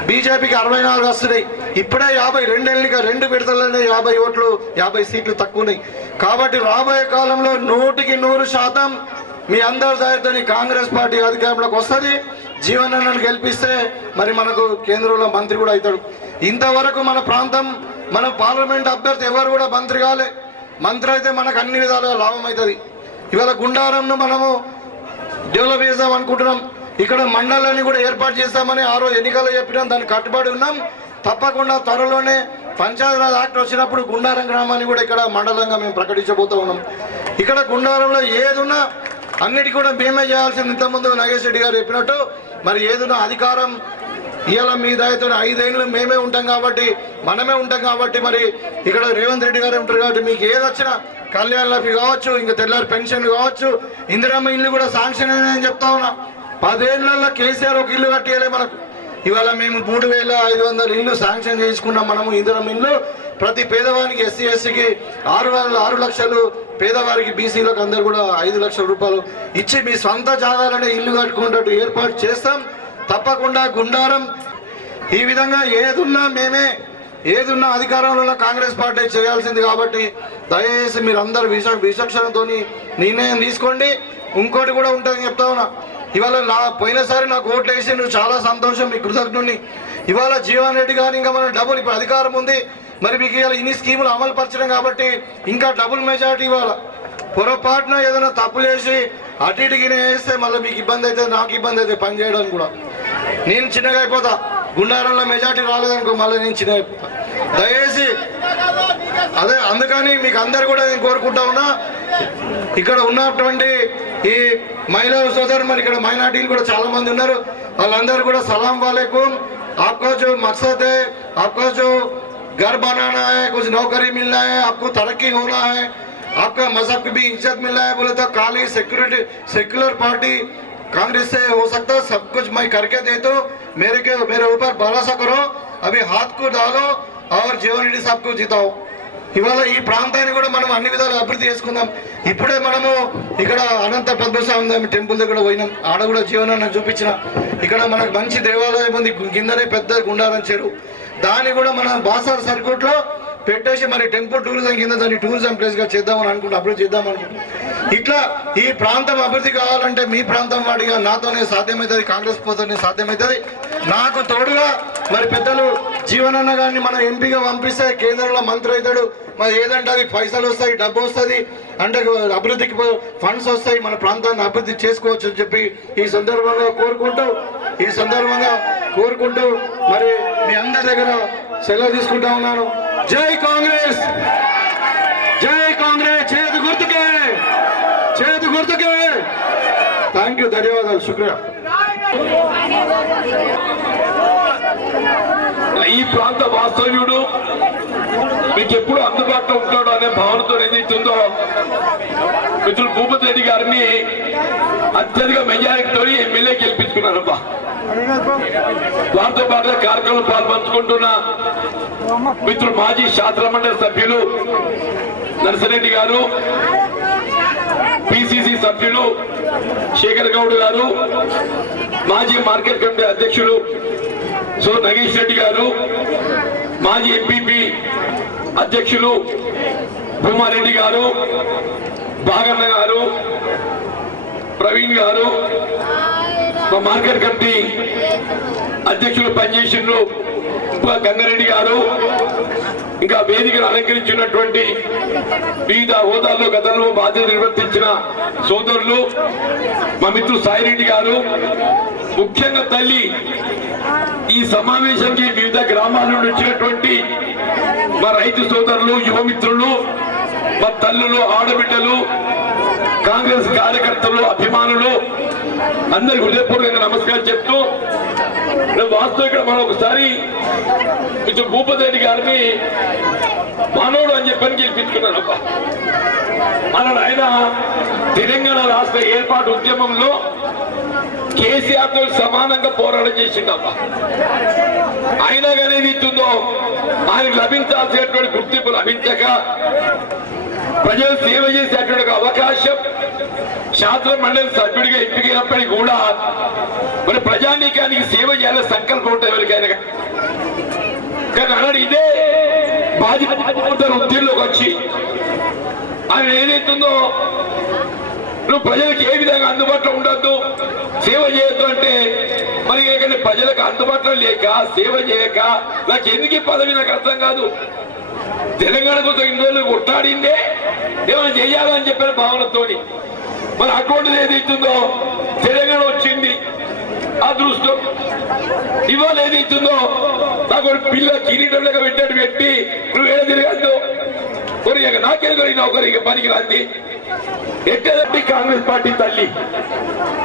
బీజేపీకి 64 వస్తున్నాయి. ఇప్పుడే 2 విడతలనే 50 ఓట్లు 50 సీట్లు తక్కువ ఉన్నాయి. కాబట్టి రాబోయే కాలంలో 100% మీ అందరి దయతో కాంగ్రెస్ పార్టీ అధికారంలోకి వస్తుంది. జీవన్ అన్నను గెలిపిస్తే మరి మనకు కేంద్రంలో మంత్రి కూడా అవుతాడు. ఇంతవరకు మన ప్రాంతం, మన పార్లమెంట్ అభ్యర్థి ఎవరు కూడా మంత్రి కాలే. మంత్రి అయితే మనకు అన్ని విధాలుగా లాభం అవుతుంది. ఇవాళ గుండారంను మనము డెవలప్ చేద్దాం అనుకుంటున్నాం. ఇక్కడ మండలాన్ని కూడా ఏర్పాటు చేస్తామని ఆ రోజు ఎన్నికల్లో చెప్పినాం, దానికి కట్టుబడి ఉన్నాం. తప్పకుండా త్వరలోనే పంచాయతీరాజ్ యాక్ట్ వచ్చినప్పుడు గుండారం గ్రామాన్ని కూడా ఇక్కడ మండలంగా మేము ప్రకటించబోతూ ఉన్నాం. ఇక్కడ గుండారంలో ఏదున్నా అన్నిటి కూడా మేమే చేయాల్సింది. ఇంతకుముందు నాగేష్ రెడ్డి గారు చెప్పినట్టు మరి ఏదున్నా అధికారం ఇవాళ మీ దయతో 5 ఏళ్ళు మేమే ఉంటాం కాబట్టి, మనమే ఉంటాం కాబట్టి, మరి ఇక్కడ రేవంత్ రెడ్డి గారు ఉంటారు కాబట్టి మీకు ఏది వచ్చినా కళ్యాణ లబ్ధి కావచ్చు, ఇంకా తెల్లారి పెన్షన్ కావచ్చు, ఇందిరమ్మ ఇల్లు కూడా శాంక్షన్ అని చెప్తా ఉన్నా. 10 ఏళ్లలో కేసీఆర్ ఒక ఇల్లు కట్టేయలే మనకు. ఇవాళ మేము 3500 ఇల్లు శాంక్షన్ చేసుకున్నాం. మనము ఇందిరమ్మ ఇల్లు ప్రతి పేదవానికి ఎస్సీ ఎస్సీకి 6 లక్షలు, పేదవారికి బీసీలకు అందరు కూడా 5 లక్షల రూపాయలు ఇచ్చి మీ సొంత జాగాలనే ఇల్లు కట్టుకునేటట్టు ఏర్పాటు చేస్తాం. తప్పకుండా గుండారం ఈ విధంగా ఏదున్నా అధికారంలో కాంగ్రెస్ పార్టీ చేయాల్సింది. కాబట్టి దయచేసి మీరు అందరు విచక్షణతో నిర్ణయం తీసుకోండి. ఇంకోటి కూడా ఉంటుందని చెప్తా ఉన్నా, ఇవాళ పోయినసారి నాకు ఓట్లు వేసి నువ్వు చాలా సంతోషం, మీ కృతజ్ఞుడిని. ఇవాళ జీవన్ రెడ్డి గారు ఇంకా మన డబుల్ ఇప్పుడు అధికారం ఉంది, మరి మీకు ఇవాళ ఇన్ని స్కీములు అమలు పరచడం కాబట్టి ఇంకా డబుల్ మెజారిటీ ఇవ్వాలి. పొరపాటున ఏదైనా తప్పులు వేసి అటు ఇటుకి వేస్తే మళ్ళీ మీకు ఇబ్బంది అవుతుంది, నాకు ఇబ్బంది అవుతుంది పని చేయడానికి కూడా. నేను చిన్నగా అయిపోతా, గుండారంలో మెజార్టీ రాలేదనుకో మళ్ళీ నేను చిన్నగా అయిపోతా. దయచేసి అదే అందుకని మీకు అందరు కూడా నేను కోరుకుంటా ఉన్నా, ఇక్కడ ఉన్నటువంటి ఈ మహిళా సోదరు, మరి ఇక్కడ మైనార్టీలు కూడా చాలా మంది ఉన్నారు, వాళ్ళందరూ కూడా సలాం వాలేకుం. आपका जो मकसद है, आपका जो घर बनाना है, कुछ नौकरी मिलना है, आपको तरक्की होना है, आपका मजहब की भी इज्जत मिलना है, बोले तो काली सेक्युलर पार्टी कांग्रेस से हो सकता है। सब कुछ मैं करके दे तो मेरे ऊपर भरोसा करो, अभी हाथ को डालो और जीवन रेड्डी साहब को जिताओ. ఇవాళ ఈ ప్రాంతాన్ని కూడా మనం అన్ని విధాలు అభివృద్ధి చేసుకుందాం. ఇప్పుడే మనము ఇక్కడ అనంత పద్మస్వామి టెంపుల్ దగ్గర పోయినాం, ఆడ కూడా జీవనాన్ని చూపించిన. ఇక్కడ మనకు మంచి దేవాలయం ఉంది, కిందనే పెద్ద గుండారం చెరువు, దాన్ని కూడా మనం బాసార్ సర్క్యూట్ లో పెట్టేసి మరి టెంపుల్ టూరిజం కింద దాన్ని టూరిజం ప్లేస్ గా చేద్దామని అనుకుంటున్నాం, అభివృద్ధి చేద్దాం అనుకుంటున్నాం. ఇట్లా ఈ ప్రాంతం అభివృద్ధి కావాలంటే మీ ప్రాంతం వాడిగా నాతోనే సాధ్యమవుతుంది, కాంగ్రెస్ పోతోనే సాధ్యమవుతుంది. నాకు తోడుగా మరి పెద్దలు జీవనన్న గారిని మనం ఎంపీగా పంపిస్తే కేంద్రంలో మంత్రి అవుతాడు. మరి ఏదంటే అది పైసలు వస్తాయి, డబ్బు వస్తుంది, అంటే అభివృద్ధికి ఫండ్స్ వస్తాయి, మన ప్రాంతాన్ని అభివృద్ధి చేసుకోవచ్చు అని చెప్పి ఈ సందర్భంగా కోరుకుంటూ మరి మీ అందరి దగ్గర సెలవు తీసుకుంటా ఉన్నాను. జై కాంగ్రెస్, జై కాంగ్రెస్, చేతి గుర్తుకే. థ్యాంక్ యూ, ధన్యవాదాలు, శుక్రియా. ఈ ప్రాంత వాస్తవ్యుడు మీకు ఎప్పుడు అందుబాటులో ఉంటాడు అనే భావనతో ఏదైతుందో మిత్రులు భూపతి రెడ్డి గారిని అత్యధిక మెజారిటీతో ఎమ్మెల్యే గెలిపించుకున్నారబ్బా. వారితో పాటుగా కార్యక్రమంలో పాల్పంచుకుంటున్న మిత్రులు మాజీ శాసన మండలి సభ్యులు నరసిరెడ్డి గారు, పిసిసి సభ్యులు శేఖర్ గౌడ్ గారు, మాజీ మార్కెట్ కమిటీ అధ్యక్షులు సో నగేష్ రెడ్డి గారు, మాజీ ఎంపీపీ అధ్యక్షులు భూమారెడ్డి గారు, బాగన్న గారు, ప్రవీణ్ గారు, మా మార్కెట్ కమిటీ అధ్యక్షులు పనిచేసిండ్రు గంగారెడ్డి గారు, ఇంకా వేదికను అలంకరించినటువంటి వివిధ హోదాల్లో గతంలో బాధ్యత నిర్వర్తించిన సోదరులు, మా మిత్రులు సాయిరెడ్డి గారు, ముఖ్యంగా తల్లి ఈ సమావేశానికి వివిధ గ్రామాల నుండి వచ్చినటువంటి మా రైతు సోదరులు, యువమిత్రులు, మా తల్లులు, ఆడబిడ్డలు, కాంగ్రెస్ కార్యకర్తలు, అభిమానులు అందరికి హృదయపూర్వకంగా నమస్కారం చెప్తూ, వాస్తవం ఇక్కడ మనం ఒకసారి కొంచెం భూపతి రెడ్డి గారిని మానవుడు అని చెప్పని గెలిపించుకున్నాను. అన్నాడు ఆయన తెలంగాణ రాష్ట్ర ఏర్పాటు ఉద్యమంలో కేసీఆర్ తో సమానంగా పోరాటం చేసిండబ్బా. అయినా కానీ ఇస్తుందో ఆయనకు లభించాల్సినటువంటి గుర్తింపు లభించక ప్రజలు సేవ చేసేటువంటి అవకాశం శాస్త్ర మండలి సభ్యుడిగా ఎంపికైనప్పటికీ కూడా మరి ప్రజానీకానికి సేవ చేయాలని సంకల్పం ఉంటుంది ఎవరికైనా. కానీ అన్నాడు ఇదే బాధ్యత ఉద్యమంలోకి వచ్చి ఆయన ఏదైతుందో నువ్వు ప్రజలకు ఏ విధంగా అందుబాటులో ఉండొద్దు, సేవ చేయొద్దు అంటే మరి ప్రజలకు అందుబాటులో లేక సేవ చేయక నాకు ఎందుకు పదవి నాకు అర్థం కాదు. తెలంగాణ కోసం ఇన్ని రోజులు కొట్టాడిందే ఏమైనా చేయాలని చెప్పిన భావనతోని మరి అటువంటిది ఏదైతుందో తెలంగాణ వచ్చింది అదృష్టం. ఇవాళ ఏదైతుందో నాకు ఒక పిల్ల కిరీటం లెక్క పెట్టాడు పెట్టి నువ్వు ఏదో తిరగద్దు కొరిగా నాకేదో ఒకరికి పనికి రాంది ఎట్టేదంటే కాంగ్రెస్ పార్టీ తల్లి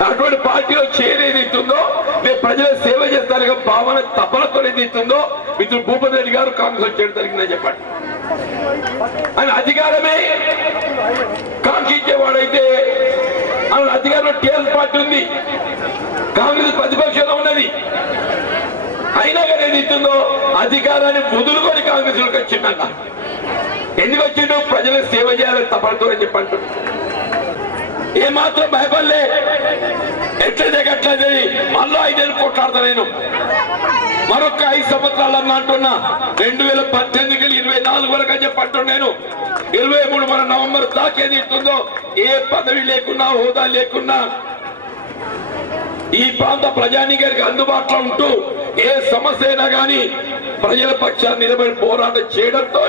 అటువంటి పార్టీలో చేరేదైతుందో నేను ప్రజల సేవ చేస్తాను భావన తపనతో ఏదైతుందో మిత్రుడు భూపతి రెడ్డి గారు కాంగ్రెస్ వచ్చేది జరిగిందని చెప్పండి. ఆయన అధికారమే కాంక్షించేవాడైతే ఆయన అధికారంలో టీఆర్ఎస్ పార్టీ ఉంది, కాంగ్రెస్ ప్రతిపక్షంలో ఉన్నది. అయినా కానీ ఏదైతుందో అధికారాన్ని వదులుకొని కాంగ్రెస్ లోకి వచ్చిందన్న. ఎందుకు వచ్చిండు? ప్రజలకు సేవ చేయాలని తపనతో అని చెప్పండి. ఏమాత్రం భయపడలే, ఎట్లయితే గట్లయితే మళ్ళీ 5 ఏళ్ళు కొట్లాడతా నేను. మరొక 5 సంవత్సరాలు అన్న అంటున్నా 2018 24 వరకు అని చెప్పి అంటున్నా నేను. 23 మన నవంబర్ దాకేది ఇస్తుందో ఏ పదవి లేకున్నా హోదా లేకున్నా ఈ ప్రాంత ప్రజానీకానికి అందుబాటులో ఉంటూ ఏ సమస్య అయినా కానీ ప్రజల పక్షాన్ని నిలబడి పోరాటం చేయడంతో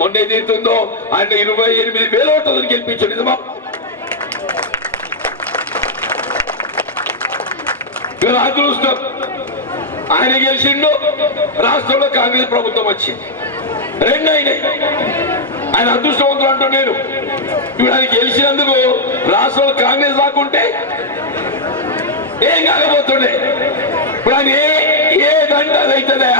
మొన్న ఏదైతుందో ఆయన 28,000 ఓట్లను గెలిపించాడు. నిజమా? అదృష్టం ఆయన గెలిచిండు, రాష్ట్రంలో కాంగ్రెస్ ప్రభుత్వం వచ్చింది, 2 అయినాయి. ఆయన అదృష్టవంతులు అంటూ నేను ఇప్పుడు ఆయన గెలిచినందుకు రాష్ట్రంలో కాంగ్రెస్ రాకుంటే ఏం కాకపోతుండే. ఇప్పుడు ఆయన ఏదంటే అదైతుందా?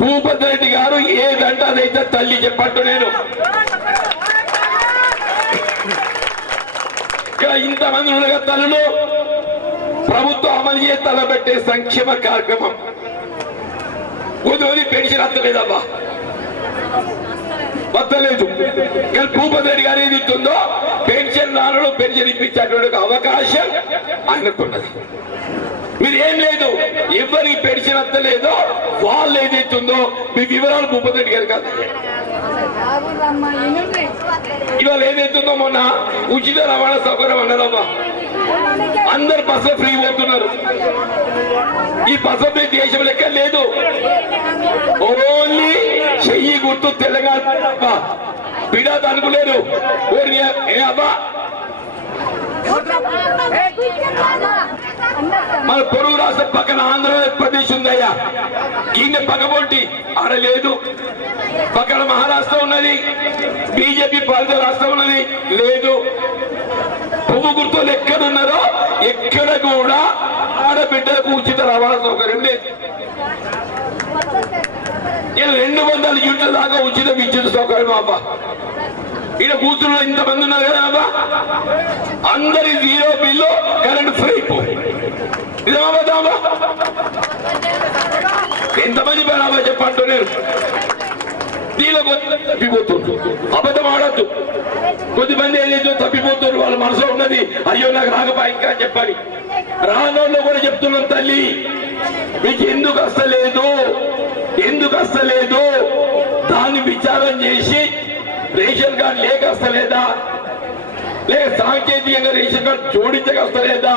భూపతి రెడ్డి గారు ఏదంటే అదైతే తల్లి చెప్పట్టు నేను. ఇక్కడ ఇంతమంది ఉండగా తల్లులు ప్రభుత్వం అమలు చేసి తలబెట్టే సంక్షేమ కార్యక్రమం కొద్ది పెన్షన్ వస్తలేదబ్బా, వస్తలేదు. కానీ భూపతి రెడ్డి గారు ఏది ఇస్తుందో పెన్షన్ నాన్నలు పెన్షన్ ఇప్పించేటువంటి అవకాశం ఆయనకున్నది. మీరు ఏం లేదు, ఎవరికి పెన్షన్ వస్తలేదో వాళ్ళు ఏదైతుందో మీ వివరాలు భూపతి రెడ్డి గారు కాదు. ఇవాళ ఏదైతుందో మొన్న ఉచిత రవాణా సౌకర్యం అన్నారమ్మా, అందరు బస్సు ఫ్రీ పోతున్నారు. ఈ బస్సు ఫ్రీ దేశం లెక్క లేదు, ఓన్లీ చెయ్యి గుర్తు తెలంగాణ పిడా అనుకోలేదు. ఏ అబ్బా మన పొరుగు రాష్ట్రం పక్కన ఆంధ్రప్రదేశ్ ఉందయ్యా, ఈయన పక్కబొట్టి ఆడ లేదు. పక్కన మహారాష్ట్ర ఉన్నది, బీజేపీ పాలిత రాష్ట్రం ఉన్నది, లేదు. పువ్వు గుర్తులు ఎక్కడున్నారో ఎక్కడ కూడా ఆడబిడ్డలకు ఉచిత రవాణా సౌకర్యం లేదు. 200 యూనిట్ల దాకా ఉచిత విద్యుత్ సౌకర్యం అబ్బా. ఈయన కూతురు ఇంతమంది ఉన్నారు కదా అబ్బా, అందరి 0 బిల్లు, కరెంట్ ఫ్రీ. ఇదేమా ఎంతమంది పేరాబా చెప్పంటూ నేను దీనిలో తప్పిపోతుండ్రు. అబద్ధం ఆడద్దు. కొద్దిమంది ఏదైతే తప్పిపోతున్నారు వాళ్ళ మనసులో ఉన్నది, అయ్యో నాకు రాకపోయా ఇంకా అని చెప్పాలి. రానోళ్ళు కూడా చెప్తున్నాం తల్లి మీకు ఎందుకు వస్తలేదు దాన్ని విచారం చేసి రేషన్ కార్డు లేక వస్తలేదా, లేక సాంకేతికంగా రేషన్ కార్డు జోడించక వస్తలేదా?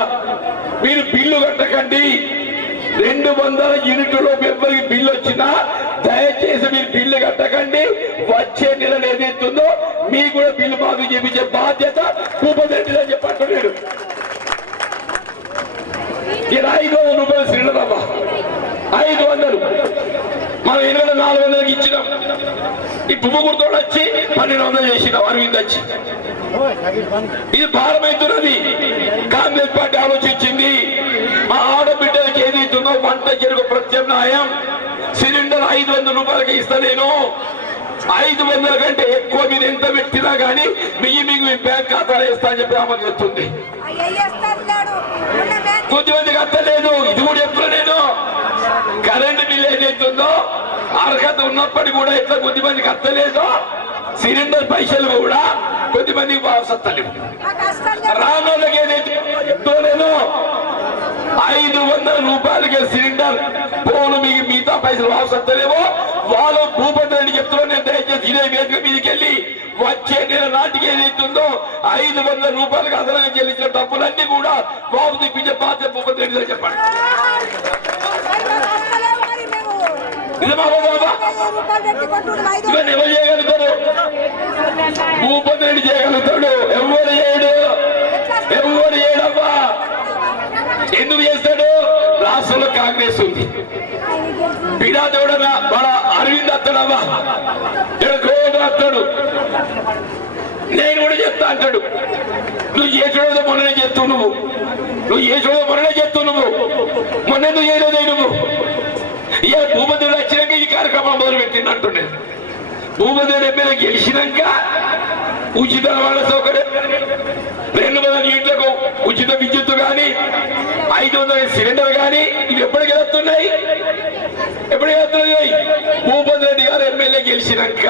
మీరు బిల్లు కట్టకండి. 200 యూనిట్లలో ఎవరికి బిల్లు వచ్చినా దయచేసి మీరు బిల్లు కట్టకండి. వచ్చే నెల ఏదైతుందో మీకు కూడా బిల్లు మాఫీ చేయించే బాధ్యత భూపతి రెడ్డి అని చెప్పంటున్నాడు. ఈ 500 రూపాయలు సిలిండర్ అవ్వ 500 మనం 400కి ఇచ్చినాం. ఈ పువ్వు గుర్తోడు వచ్చి 1200 చేసినాం. అరవింద్ వచ్చి ఇది భారమైతున్నది. కాంగ్రెస్ పార్టీ ఆలోచించింది మా ఆడబిడ్డలకి ఏదైతుందో వంట చెరుకు ప్రత్యామ్నాయం సిలిండర్ 500 రూపాయలకి ఇస్తలేను. 500 కంటే ఎక్కువ మీరు ఎంత పెట్టినా కానీ మీకు మీ బ్యాంక్ ఖాతాలో వేస్తా అని చెప్పి అమలు చేస్తుంది. కొద్దిమందికి అత్తలేదు. ఇది కూడా చెప్తున్నా నేను. కరెంటు బిల్లు ఏదైతుందో అర్హత ఉన్నప్పటికీ కూడా ఎట్లా కొద్దిమందికి అత్తలేదో సిలిండర్ పైసలు కూడా కొద్దిమందికి వాసత్తలేవు. రానోళ్ళకి ఏదైతే చెప్తూనేనో 500 రూపాయలకే సిలిండర్ పోను మీకు మిగతా పైసలు వాసత్తలేవో వాళ్ళు భూపతి రెడ్డి చెప్తున్నారు. నేను దయచేసి ఇదే వేదిక మీదకి వెళ్ళి వచ్చే నెల నాటికి ఏదైతుందో 500 రూపాయలకు అదనంగా చెల్లించిన డబ్బులన్నీ కూడా బాబు తెప్పించే బాధ్యత భూపతి రెడ్డి చెప్పండి. ఇవన్నీ ఎవరు చేయగలుగుతారు? భూపతి రెడ్డి చేయగలుగుతాడు. ఎవరు చేయడమ్మా. ఎందుకు చేస్తాడు? రాష్ట్రంలో కాంగ్రెస్ ఉంది. బిడా దేవుడన్నా మన అరవింద్ అత్తడమ్మా గోడు అత్తాడు. నేను కూడా చెప్తా అంటాడు. నువ్వు ఏ చూడదో మొన్ననే చెప్తావు. నువ్వు ఏ చూడదో మొన్ననే చెప్తావు. మొన్నెందుకు చేయలేదే నువ్వు? ఇక భూపతిడు వచ్చినాక ఈ కార్యక్రమం మొదలు పెట్టింది అంటున్నాను. భూపతిడు ఎమ్మెల్యే గెలిచినాక ఉచిత రవాణా సౌకర్యం 200 యూనిట్లకు ఉచిత విద్యుత్ కానీ 500 సిలిండర్ కానీ ఇవి ఎప్పటికి వెళ్తున్నాయి? భూపతి రెడ్డి గారు ఎమ్మెల్యే గెలిచినాక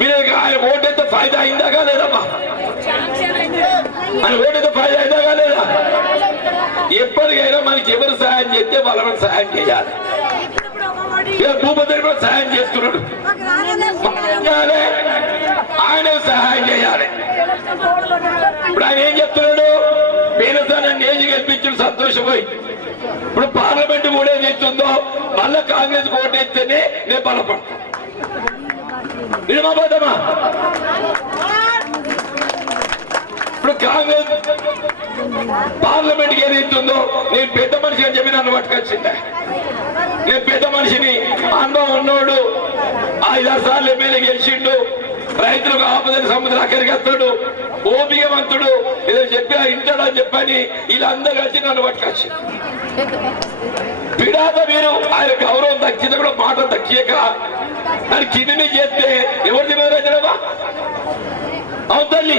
మీరు ఆయన ఓటైతే ఫైదా అయిందా కాలేదమ్మా? ఆయన ఓటైతే ఫైదా అయిందా కాలేదా? ఎప్పటికైనా మనకి ఎవరు సహాయం చేస్తే వాళ్ళని సహాయం చేయాలి. భూపతి రెడ్డి సహాయం చేస్తున్నాడు. ఆయన సహాయం చేయాలి. ఇప్పుడు ఆయన ఏం చెప్తున్నాడు? పేరుసారి ఏజ్ గెలిపించిన సంతోషపోయి ఇప్పుడు పార్లమెంట్ కూడా ఏం చేస్తుందో మళ్ళా కాంగ్రెస్ ఓటేస్తేనే నేను బలపడతాను. నిజమాబద్దమా? ఇప్పుడు కాంగ్రెస్ పార్లమెంట్కి ఏదైతుందో నేను పెద్ద మనిషి అని చెప్పి నన్ను పట్టుకొచ్చిందా? నేను పెద్ద మనిషిని, అనుభవం ఉన్నోడు, 5-6 సార్లు ఎమ్మెల్యే గెలిచిండు, రైతులకు ఆపదని సముద్రం అక్కడికి వస్తాడు, ఓపికవంతుడు, ఏదో చెప్పి ఇంటాడు అని చెప్పని వీళ్ళందరూ కలిసి నన్ను పట్టుకొచ్చి పిడాత మీరు ఆయన గౌరవం దక్కితే కూడా మాట దక్కియక దాన్ని కిందిని చేస్తే ఎవరిది మీద రచనమా? అవును తల్లి,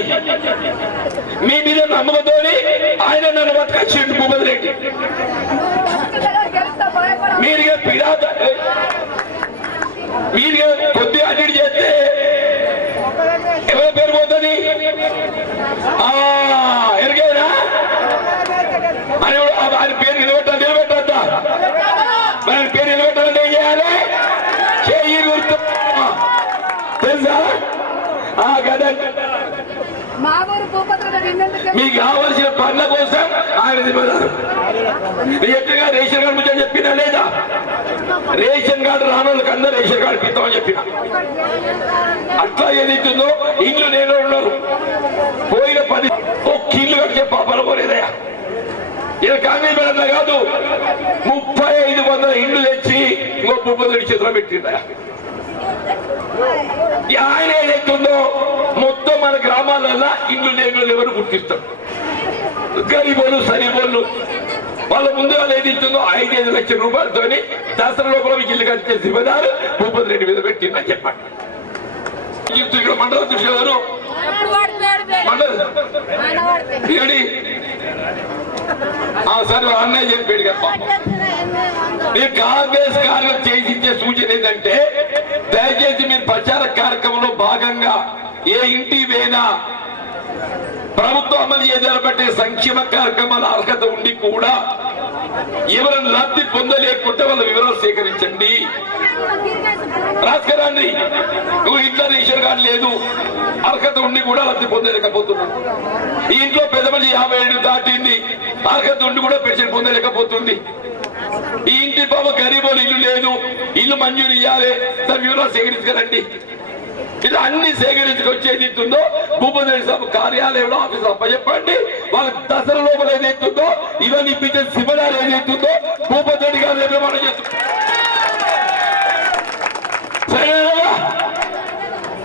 మీ మీద నమ్మకంతో ఆయన నన్ను పట్టుకొచ్చిండు భూపతి రెడ్డి. మీరుగా పిడాత మీరుగా కొద్దిగా అడ్డి చేస్తే ఎవరి పేరు పోతుంది? ఎరిగేనా అని ఆయన పేరు నిలబెట్టద్దా? మరి ఆయన పేరు నిలబెట్టాలంటే ఏం చేయాలి? చెయ్యి గుర్తు తెలుసా? కదా మీకు కావలసిన పనుల కోసం ఆయన దిమ్మదారు. ఎట్టుగా రేషన్ కార్డు ముచ్చని చెప్పినా లేదా? రేషన్ కార్డు రానోళ్ళకి అందరూ రేషన్ కార్డు ఇస్తామని చెప్పిన. అట్లా ఏదైతుందో ఇల్లు నేను ఉన్నారు పోయిన 10 ఒక్క ఇల్లు కట్టే పాపలు పోలేదయా. ఇలా కాంగ్రెస్ మేడం కాదు 3500 ఇల్లు తెచ్చి ఇంకో భూపతి చేతిలో పెట్టిందయా. ఆయన ఏదైతుందో మొత్తం మన గ్రామాలలో ఇల్లు లేని ఎవరు గుర్తిస్తారు? గరీబోళ్ళు సరిబోళ్ళు వాళ్ళ ముందు వాళ్ళు ఏదిస్తుందో 5-5 లక్షల రూపాయలతో దసరా లోపల మీకు ఇల్లు కట్టే జిమ్మదారు భూపతి రెడ్డి మీద పెట్టిందని చెప్పండి. ఇక్కడ మండల దృష్టి ఎవరు? సరే అన్నయ్య చెప్పాడు కదా. మీరు కాంగ్రెస్ కార్యం చేయించే సూచన ఏంటంటే దయచేసి మీరు ప్రచార కార్యక్రమంలో భాగంగా ఏ ఇంటి పోయినా ప్రభుత్వం అమలు చేయాలంటే సంక్షేమ కార్యక్రమాల అర్హత ఉండి కూడా ఎవరైనా లబ్ధి పొందలేకుంటే వాళ్ళ వివరాలు సేకరించండి, రాసుకరాండి. నువ్వు ఇంట్లో రేషన్ కార్డు లేదు, అర్హత ఉండి కూడా లబ్ధి పొందలేకపోతున్నావు. ఈ ఇంట్లో పెద్ద మనిషి 50 ఏళ్ళు దాటింది, అర్హత ఉండి కూడా పెన్షన్ పొందలేకపోతుంది. ఈ ఇంటి బాబు గరీబోలు ఇల్లు లేదు, ఇల్లు మంజూరు ఇవ్వాలి, దాని వివరాలు సేకరించగలండి. ఇలా అన్ని సేకరించుకొచ్చేది ఉందో భూపతి రెడ్డి సాబ్ కార్యాలయంలో ఆఫీసు అప్పచెప్పండి. వాళ్ళ దసరా లోపల ఏదైతుందో ఇవన్నీ ఇప్పించే శిబిరాలు ఏదైతుందో భూపతి రెడ్డి గారు నిర్మాణం చేస్తుంది. సరేనా?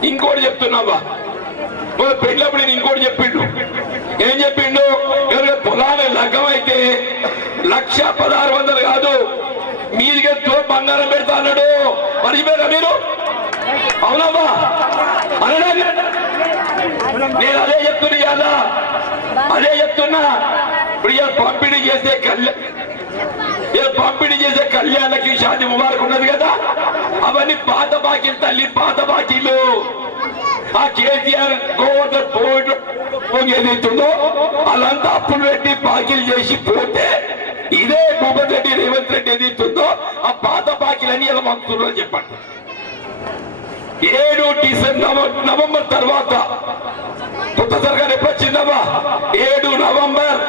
ఇంకోటి చెప్తున్నావా, పెళ్ళప్పుడు నేను ఇంకోటి చెప్పిండు. ఏం చెప్పిండు? ఎవరైనా పొలాలు లగ్గం అయితే 1,16,100 కాదు, మీదిగా బంగారం పెడతా అన్నాడు. మర్చిపోయారా మీరు? అవునమ్మా, నేను అదే చెప్తున్నా, అదే చెప్తున్నా. ఇప్పుడు పంపిణీ చేసే కళ్యాణకి షాది ముబారక్ ఉన్నది కదా, అవన్నీ పాత బాకీలు తల్లి, పాత బాకీలు. ఆ కేసీఆర్ గోవర్ధన్ ఏదైతుందో వాళ్ళంతా అప్పులు పెట్టి బాకీలు చేసి పోతే ఇదే భూపతి రెడ్డి రేవంత్ రెడ్డి ఏదైతుందో ఆ పాత బాకీలన్నీ ఎలా మంత్రులు అని చెప్పండి. 7 నవంబర్ తర్వాత కొత్త సర్కారు ఎప్పుడు వచ్చిందమ్మా? 7 నవంబర్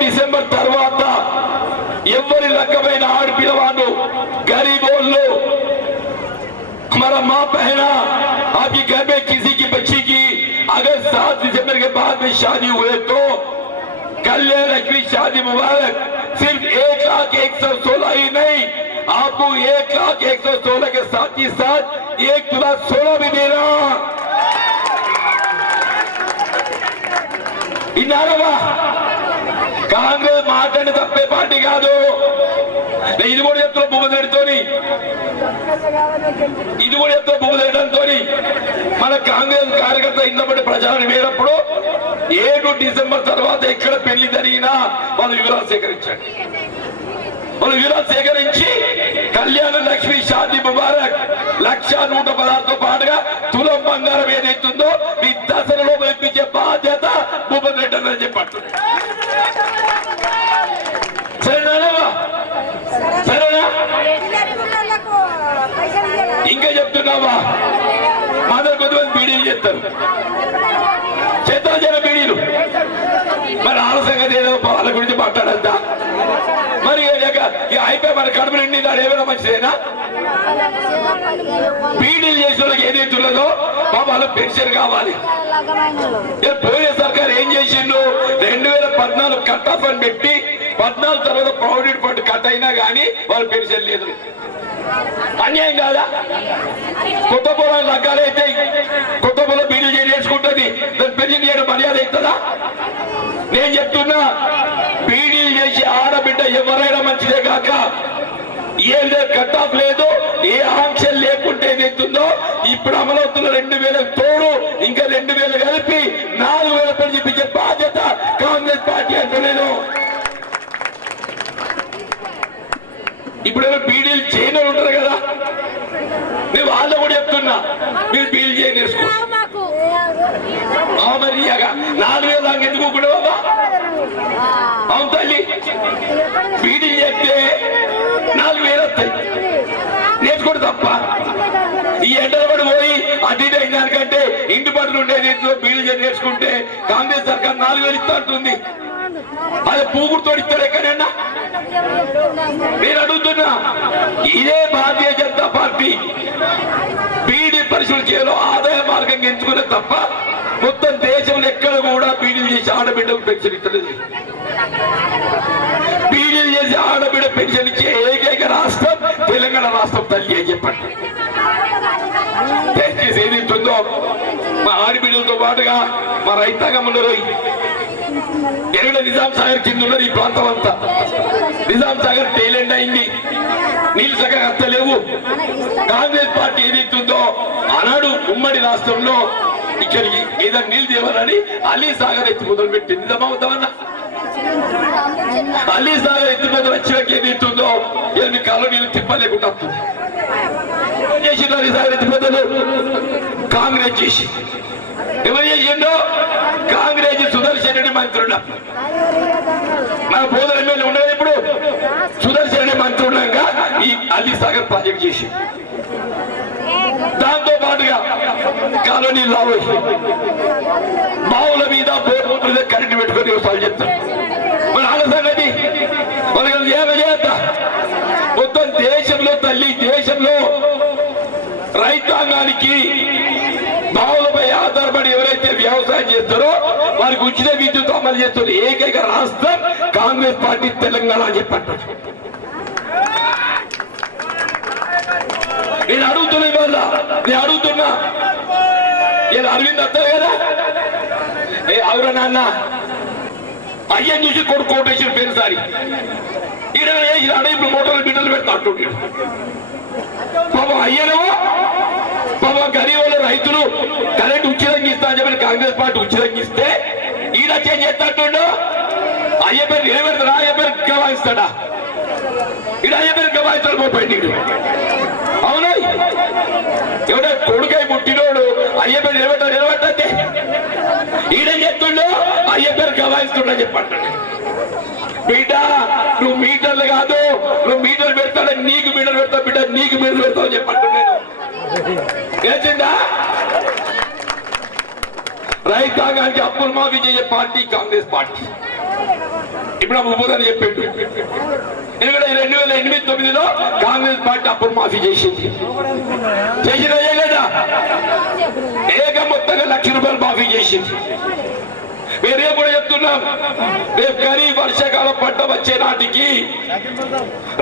డిసెంబర్ తర్వాత ఎవరి రకమైన ఆడపిల్లవాళ్ళు गरीबों हमारा माँ बहना आपकी घर में किसी की बच्ची की अगर 7 दिसंबर के बाद में शादी हुए तो कल्याण लक्ष्मी शादी मुबारक। सिर्फ 1,01,16 ही नहीं, आपको 1,01,16 के साथ ही साथ 1 तुला 16 भी देना। इन्नारवा कांग्रेस माटने तप्पे पार्टी कादु। ఇది కూడా చెప్తున్నా భూపతిరెడ్డితోని, ఇది కూడా చెప్తున్నా భూపతిరెడ్డితోని. మన కాంగ్రెస్ కార్యకర్త ఇన్నప్పటి ప్రచారం వేరప్పుడు 7 డిసెంబర్ తర్వాత ఎక్కడ పెళ్లి జరిగినా వాళ్ళ వివరాలు సేకరించండి. వాళ్ళ వివరాలు సేకరించి కళ్యాణ లక్ష్మి షాదీ ముబారక్ 1,116తో పాటుగా తులం బంగారం ఏదైతుందో మీ దసరాలో పంపించే బాధ్యత భూపతిరెడ్డి అని చెప్పండి. సరేనా? సరేనా? ఇంకా చెప్తున్నావా? మా దగ్గర కొంతమంది బీడీలు చేస్తారు, జన బీడీలు. మరి వాళ్ళ సంగతి ఏదో వాళ్ళ గురించి మాట్లాడద్దా? మరి అయిపోయి మన కడుపు నిండి దాని ఏమైనా మంచిదేనా? బీడీలు చేసిన వాళ్ళకి ఏదైతున్నదో బాబు వాళ్ళ పెన్షన్ కావాలి. పోయిన సర్కారు ఏం చేసిండు? 2014 కట్ ఆఫ్ అని పెట్టి 14 తర్వాత ప్రావిడెంట్ ఫండ్ కట్ అయినా కానీ వాళ్ళ పెన్షన్ లేదు. అన్యాయం కాదా? కొత్త పొలాలు లగ్గాలైతే కొత్త పొలం బీడీలు చేసుకుంటుంది, దాని పెన్షన్ చేయడం మర్యాద అవుతుందా? నేను చెప్తున్నా, బీడీలు చేసి ఆడబిడ్డ ఎవరైనా మంచిదే కాక ఏ కట్ ఆఫ్ లేదు, ఏ ఆంక్షలు లేకుంటే ఏదైతుందో ఇప్పుడు అమలవుతున్న 2,000 తోడు ఇంకా 2,000 కలిపి 4,000 పని చెప్పించే బాధ్యత కాంగ్రెస్ పార్టీ అంటలేదు. ఇప్పుడు బీడీలు చేయని ఉంటారు కదా, నేను వాళ్ళు కూడా చెప్తున్నా, మీరు బీడీలు చేయని వేసుకోండి. మరి 4,000 దాకా ఎందుకు కూడా అవును తల్లి, బీడీలు చేస్తే 4,000 వస్తాయి, నేర్చుకోండి తప్ప. ఈ ఎండలు పడి పోయి అటు అయిన దానికంటే ఇంటి పట్టులు ఉండేది బీడీలు నేర్చుకుంటే కాంగ్రెస్ సర్కార్ 4,000 ఇస్తా అంటుంది. అది పూగుడుతో ఇస్తారు ఎక్కడైనా? నేను అడుగుతున్నా, ఇదే భారతీయ జనతా పార్టీ బీడీ పరిశీలన చేయాలో ఆదాయ మార్గం ఎంచుకునే తప్ప మొత్తం దేశంలో ఎక్కడ కూడా బీడీలు చేసి ఆడబిడ్డకు పెన్షన్ ఇస్తలేదు. బీడీలు చేసి ఆడబిడ్డ పెన్షన్ ఇచ్చే ఏకైక రాష్ట్రం తెలంగాణ రాష్ట్రం తల్లి అని చెప్పండి. దయచేసి ఏదైతుందో మా ఆడబిడ్డలతో పాటుగా మా రైతాంగం ఉన్నారు, ఎరుడ నిజాం సాగర్ కింద ఉన్నారు. ఈ ప్రాంతం అంతా నిజాం సాగర్ టైలెండ్ అయింది, నీళ్ళు చక్కగా అత్తలేవు. కాంగ్రెస్ పార్టీ ఏదైతుందో ఆనాడు ఉమ్మడి రాష్ట్రంలో ఇక్కడికి ఏదైనా నీళ్ళు తేవాలని అలీ సాగర్ ఎత్తిపోతలు పెట్టింది. నిజమవుతామన్నా? అలీ సాగర్ ఎత్తిపోతలు వచ్చాక ఏదైతుందో మీ కాలం నీళ్ళు తిప్పలేకుండా వస్తుంది. చేసిండ్రు ఈసారి పెద్దలు? కాంగ్రెస్ చేసి. ఎవరు చేసిండో? కాంగ్రెస్ సుదర్శన్ రెడ్డి మంత్రుడు. మన బోధన ఎమ్మెల్యే ఉండేది ఇప్పుడు సుదర్శన్ రెడ్డి మంత్రి ఉన్నాక ఈ అల్లీ సాగర్ ప్రాజెక్ట్ చేసి, దాంతో పాటుగా కాలనీ లావు మావుల మీద బోర్డు మీద కరెంటు పెట్టుకొని వ్యవసాయం చేస్తారు. మన వాళ్ళ సంగతి వాళ్ళకి చేస్తా. మొత్తం దేశంలో తల్లి, దేశంలో రైతాంగానికి బావులపై ఆధారపడి ఎవరైతే వ్యవసాయం చేస్తారో వారికి ఉచిత విద్యుత్ అమలు చేస్తారు. ఏకైక రాష్ట్రం కాంగ్రెస్ పార్టీ తెలంగాణ అని చెప్పంటారు. నేను అడుగుతున్నా ఇవాళ, నేను అడుగుతున్నా ఇలా అరవింద్ వస్తారు కదా, అవురా నాన్న అయ్యని చూసి కొడుకు కోటేసిన పేరుసారి ఈడ ఇప్పుడు మోటార్లు బిడ్డలు పెడతా అంటుంటాడు. పాపం అయ్యనేమో పాపం గరీబుల రైతులు కరెంట్ ఉచితంగా ఇస్తా అని చెప్పి కాంగ్రెస్ పార్టీ ఉచితంగా ఇస్తే ఈడ చేంజ్ చేస్తాడు. అయ్య పేరు నిలబెడతాడా? అయ్య పేరు గవాయిస్తాడా? ఈడ అయ్య పేరు గవాయిస్తాడు పోయి. అవునా? ఎవడ కొడుకై పుట్టినోడు అయ్య పేరు నిలబెట్టే ఈడేం చెప్తుండో అయ్య పేరు గవాయిస్తుండని చెప్పంటాడు. బిడ్డ నువ్వు మీటర్లు కాదు, నువ్వు మీటర్లు పెడతాడు, నీకు మీటర్లు పెడతావు బిడ్డ, నీకు మీటర్లు పెడతావు చెప్పంటున్నాను. తెలిసిందా? రైతాంగానికి అప్పులు మాఫీ చేసే పార్టీ కాంగ్రెస్ పార్టీ. ఇప్పుడు ఉపదని చెప్పాడు. ఎందుకంటే 2008-9లో కాంగ్రెస్ పార్టీ అప్పులు మాఫీ చేసింది. చేసినా చేయలేదా? ఏక మొత్తంగా ₹1,00,000 మాఫీ చేసింది. వేరే కూడా చెప్తున్నాం, రేపు ఖరీఫ్ వర్షాకాలం పంట వచ్చే నాటికి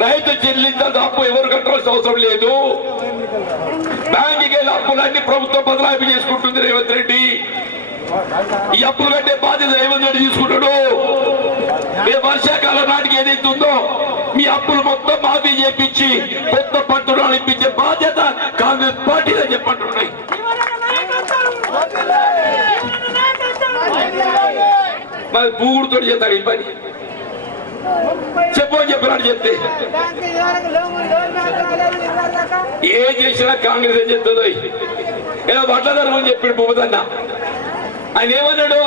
రైతు చెల్లించాల్సిన అప్పు ఎవరు కట్టాల్సిన అవసరం లేదు. బ్యాంకుకి వెళ్ళి అప్పులన్నీ ప్రభుత్వం బదలాయింపు చేసుకుంటుంది రేవంత్ రెడ్డి. ఈ అప్పులు కట్టే బాధ్యత రేవంత్ రెడ్డి తీసుకుంటాడు. రేపు వర్షాకాలం నాటికి ఏదైతే ఉందో మీ అప్పులు మొత్తం మాఫీ చేపించి కొత్త పట్టుదల ఇప్పించే బాధ్యత కాంగ్రెస్ పార్టీ అని చెప్పంటున్నాయి. మరి పూగుడుతో చేస్తాడు ఈ పని. చెప్పు అని చెప్పినాడు. చెప్తే ఏ చేసినా కాంగ్రెస్ ఏం చెప్తుందో ఏదో వడ్లధరం అని చెప్పాడు భూపతన్న. ఆయన ఏమన్నాడు?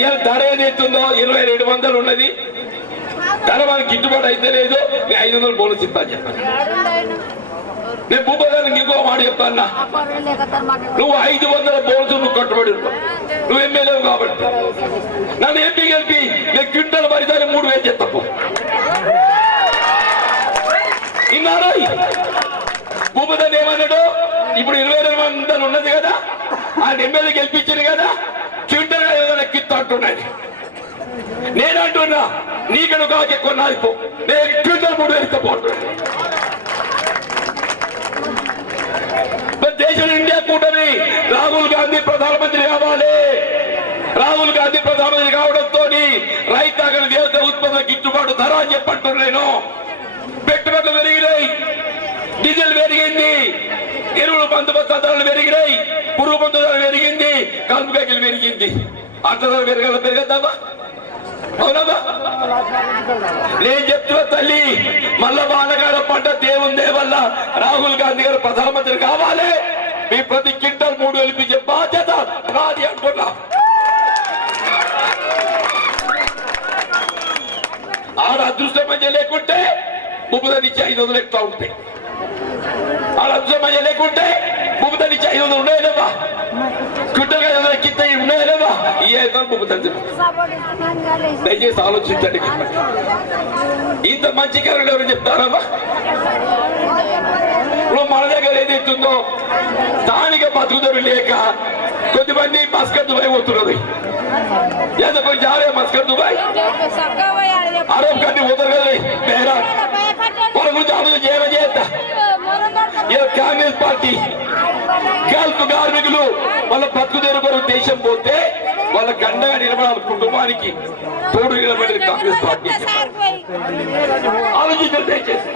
ఇలా ధర ఏదైతుందో 2700 ఉన్నది, ధర మనకి గిట్టుబాటు అయితే లేదు, 500 బోనస్ ఇస్తా అని చెప్పాను. నేను భూపతన్నకి ఇంకో మాట చెప్తాన్నా, నువ్వు 500 బోనస్ నువ్వు కట్టుబడి ఉంటావు, నువ్వు ఎమ్మెల్యేవు కాబట్టి. నన్ను ఎంపీ గెలిపి నేను క్వింటల్ వరిదాన్ని 3000 చేస్తావు. ఇన్నారా? భూపతన్న ఏమన్నాడు? ఇప్పుడు 2200 ఉన్నది కదా, ఆయన ఎమ్మెల్యే గెలిపించింది కదా, క్వింటల్ ఏదైనా ఎక్కిస్తా అంటున్నాడు. నేను అంటున్నా నీకు కాక ఎక్కువ నాదిపో, నేను క్వింటల్ 3000 ఇస్తపోతున్నాను. దేశం ఇండియా కూటమి రాహుల్ గాంధీ ప్రధానమంత్రి కావాలి. రాహుల్ గాంధీ ప్రధానమంత్రి కావడంతో రైతాంగ వ్యవసాయ ఉత్పత్తుల గిట్టుబాటు ధర అని చెప్పంటున్నాను. నేను పెట్టుబడులు పెరిగినాయి, డీజిల్ పెరిగింది, ఎరువులు మందు ధరలు పెరిగినాయి, పురుగు మందు ధర పెరిగింది, కలుపు కేకలు పెరిగింది. అట్ల ధర పెరగద్దామా? అవునమ్మా? నేను చెప్తున్నా తల్లి, మళ్ళా వానగాడ పంట దేవుందే వల్ల రాహుల్ గాంధీ గారు ప్రధానమంత్రి కావాలి. మీ ప్రతి క్వింటల్ 3000 ఇప్పించే బాధ్యత నాది అంటున్నా. ఆడ అదృష్టం మంచి లేకుంటే భూపతనిచ్చి 500 ఎట్లా ఉంటాయి. ఆడ అదృష్టం మంచి లేకుంటే భూపతనిచ్చి 500 ఉన్నాయలేవా? క్వింటల్ 500 కింద ఉన్నాయలేవా? ఈ 500 భూపతని. దయచేసి ఆలోచించండి. ఇంత మంచి కారణం ఎవరు చెప్తారమ్మా? ఇప్పుడు మన దగ్గర ఏదైతుందో స్థానిక బతుకుదరు లేక కొద్దిమంది మస్కట్ దుబాయ్ పోతున్నది. ఏదో కొంచెం జారే మస్కట్ దుబాయ్ అరబ్ కంట్రీ పోతారు కదా బెహ్రా, వాళ్ళ గురించి ఆలోచన చేయడం చేస్తా. కాంగ్రెస్ పార్టీ గల్ఫ్ కార్మికులు వాళ్ళ బతుకుదేరు కొరకు దేశం పోతే వాళ్ళ గండగా నిలబడాలి, కుటుంబానికి తోడు నిలబడేది కాంగ్రెస్ పార్టీ. ఆలోచించడం దయచేసి,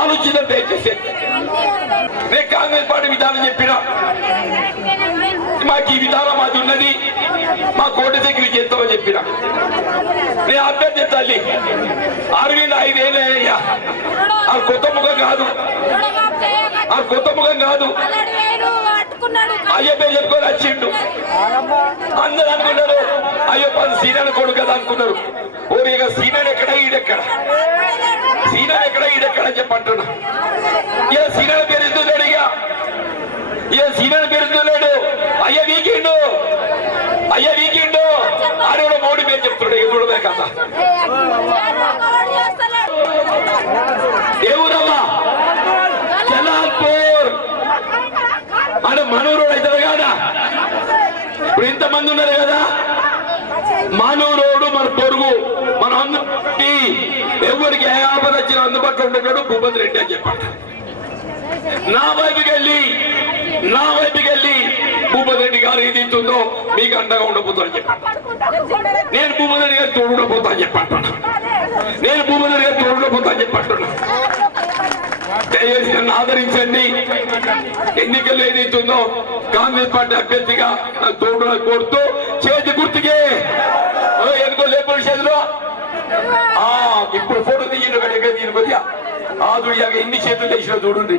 ఆలోచించడం దయచేసి. నేను కాంగ్రెస్ పార్టీ విధానం చెప్పినా, మాకు ఈ విధానం అది ఉన్నది, మా కోట దగ్గర చేస్తామని చెప్పినా. నేను అభ్యర్థి తల్లి అరవింద్ 5 ఏళ్ళయ్యా, అది కొత్త ముఖం కాదు. ఆ కొత్త ముఖం కాదు, అయ్యో పేరు చెప్పుకొని వచ్చిండు. అందరు అనుకున్నారు అయ్యో పది సీనాన్ని కొడుకు కదా అనుకున్నారు. ఓరి ఇక సీనాన్ని ఎక్కడ ఈడెక్కడ, సీనాన్ని ఎక్కడ ఈడెక్కడ అని చెప్పంటున్నా. ఇక సీనాన్ని పెరుగుతున్నాడు, ఇక సీనాన్ని పెరుగుతున్నాడు. అయ్యా వీకెండు, అయ్యా వీకెండు అని కూడా మోడీ పేరు చెప్తున్నాడు. ఇక చూడమే కదా ఎవరమ్మా జలాల్పూర్ అని మనూరు అవుతారు కదా. ఇప్పుడు ఇంతమంది ఉన్నారు కదా, మనూరోడు మన పొరుగు, మన అందరి ఎవరికి ఏ ఆపద వచ్చినా అందుబాటులో ఉండేవాడు భూపతి రెడ్డి అని చెప్పండి. నా వైపుకి వెళ్ళి భూపతి రెడ్డి గారు ఏది ఇస్తుందో మీకు అండగా ఉండబోతుందని చెప్పండి. నేను భూపతి రెడ్డి గారు తోడుండబోతా అని చెప్పంటున్నా. నేను భూపతి రెడ్డి గారు తోడుండబోతా అని చెప్పంటున్నా. దయచేసి నన్ను ఆదరించండి. ఎన్నికల్లో ఏదైతుందో కాంగ్రెస్ పార్టీ అభ్యర్థిగా నాకు తోడు కోరుతూ చేతి గుర్తుకే ఎందుకో లేపల చేతిలో ఇప్పుడు ఫోటో తీయండి. దీని కొద్దిగా ఆదుడియాగా ఎన్ని చేతులు చేసినా చూడండి.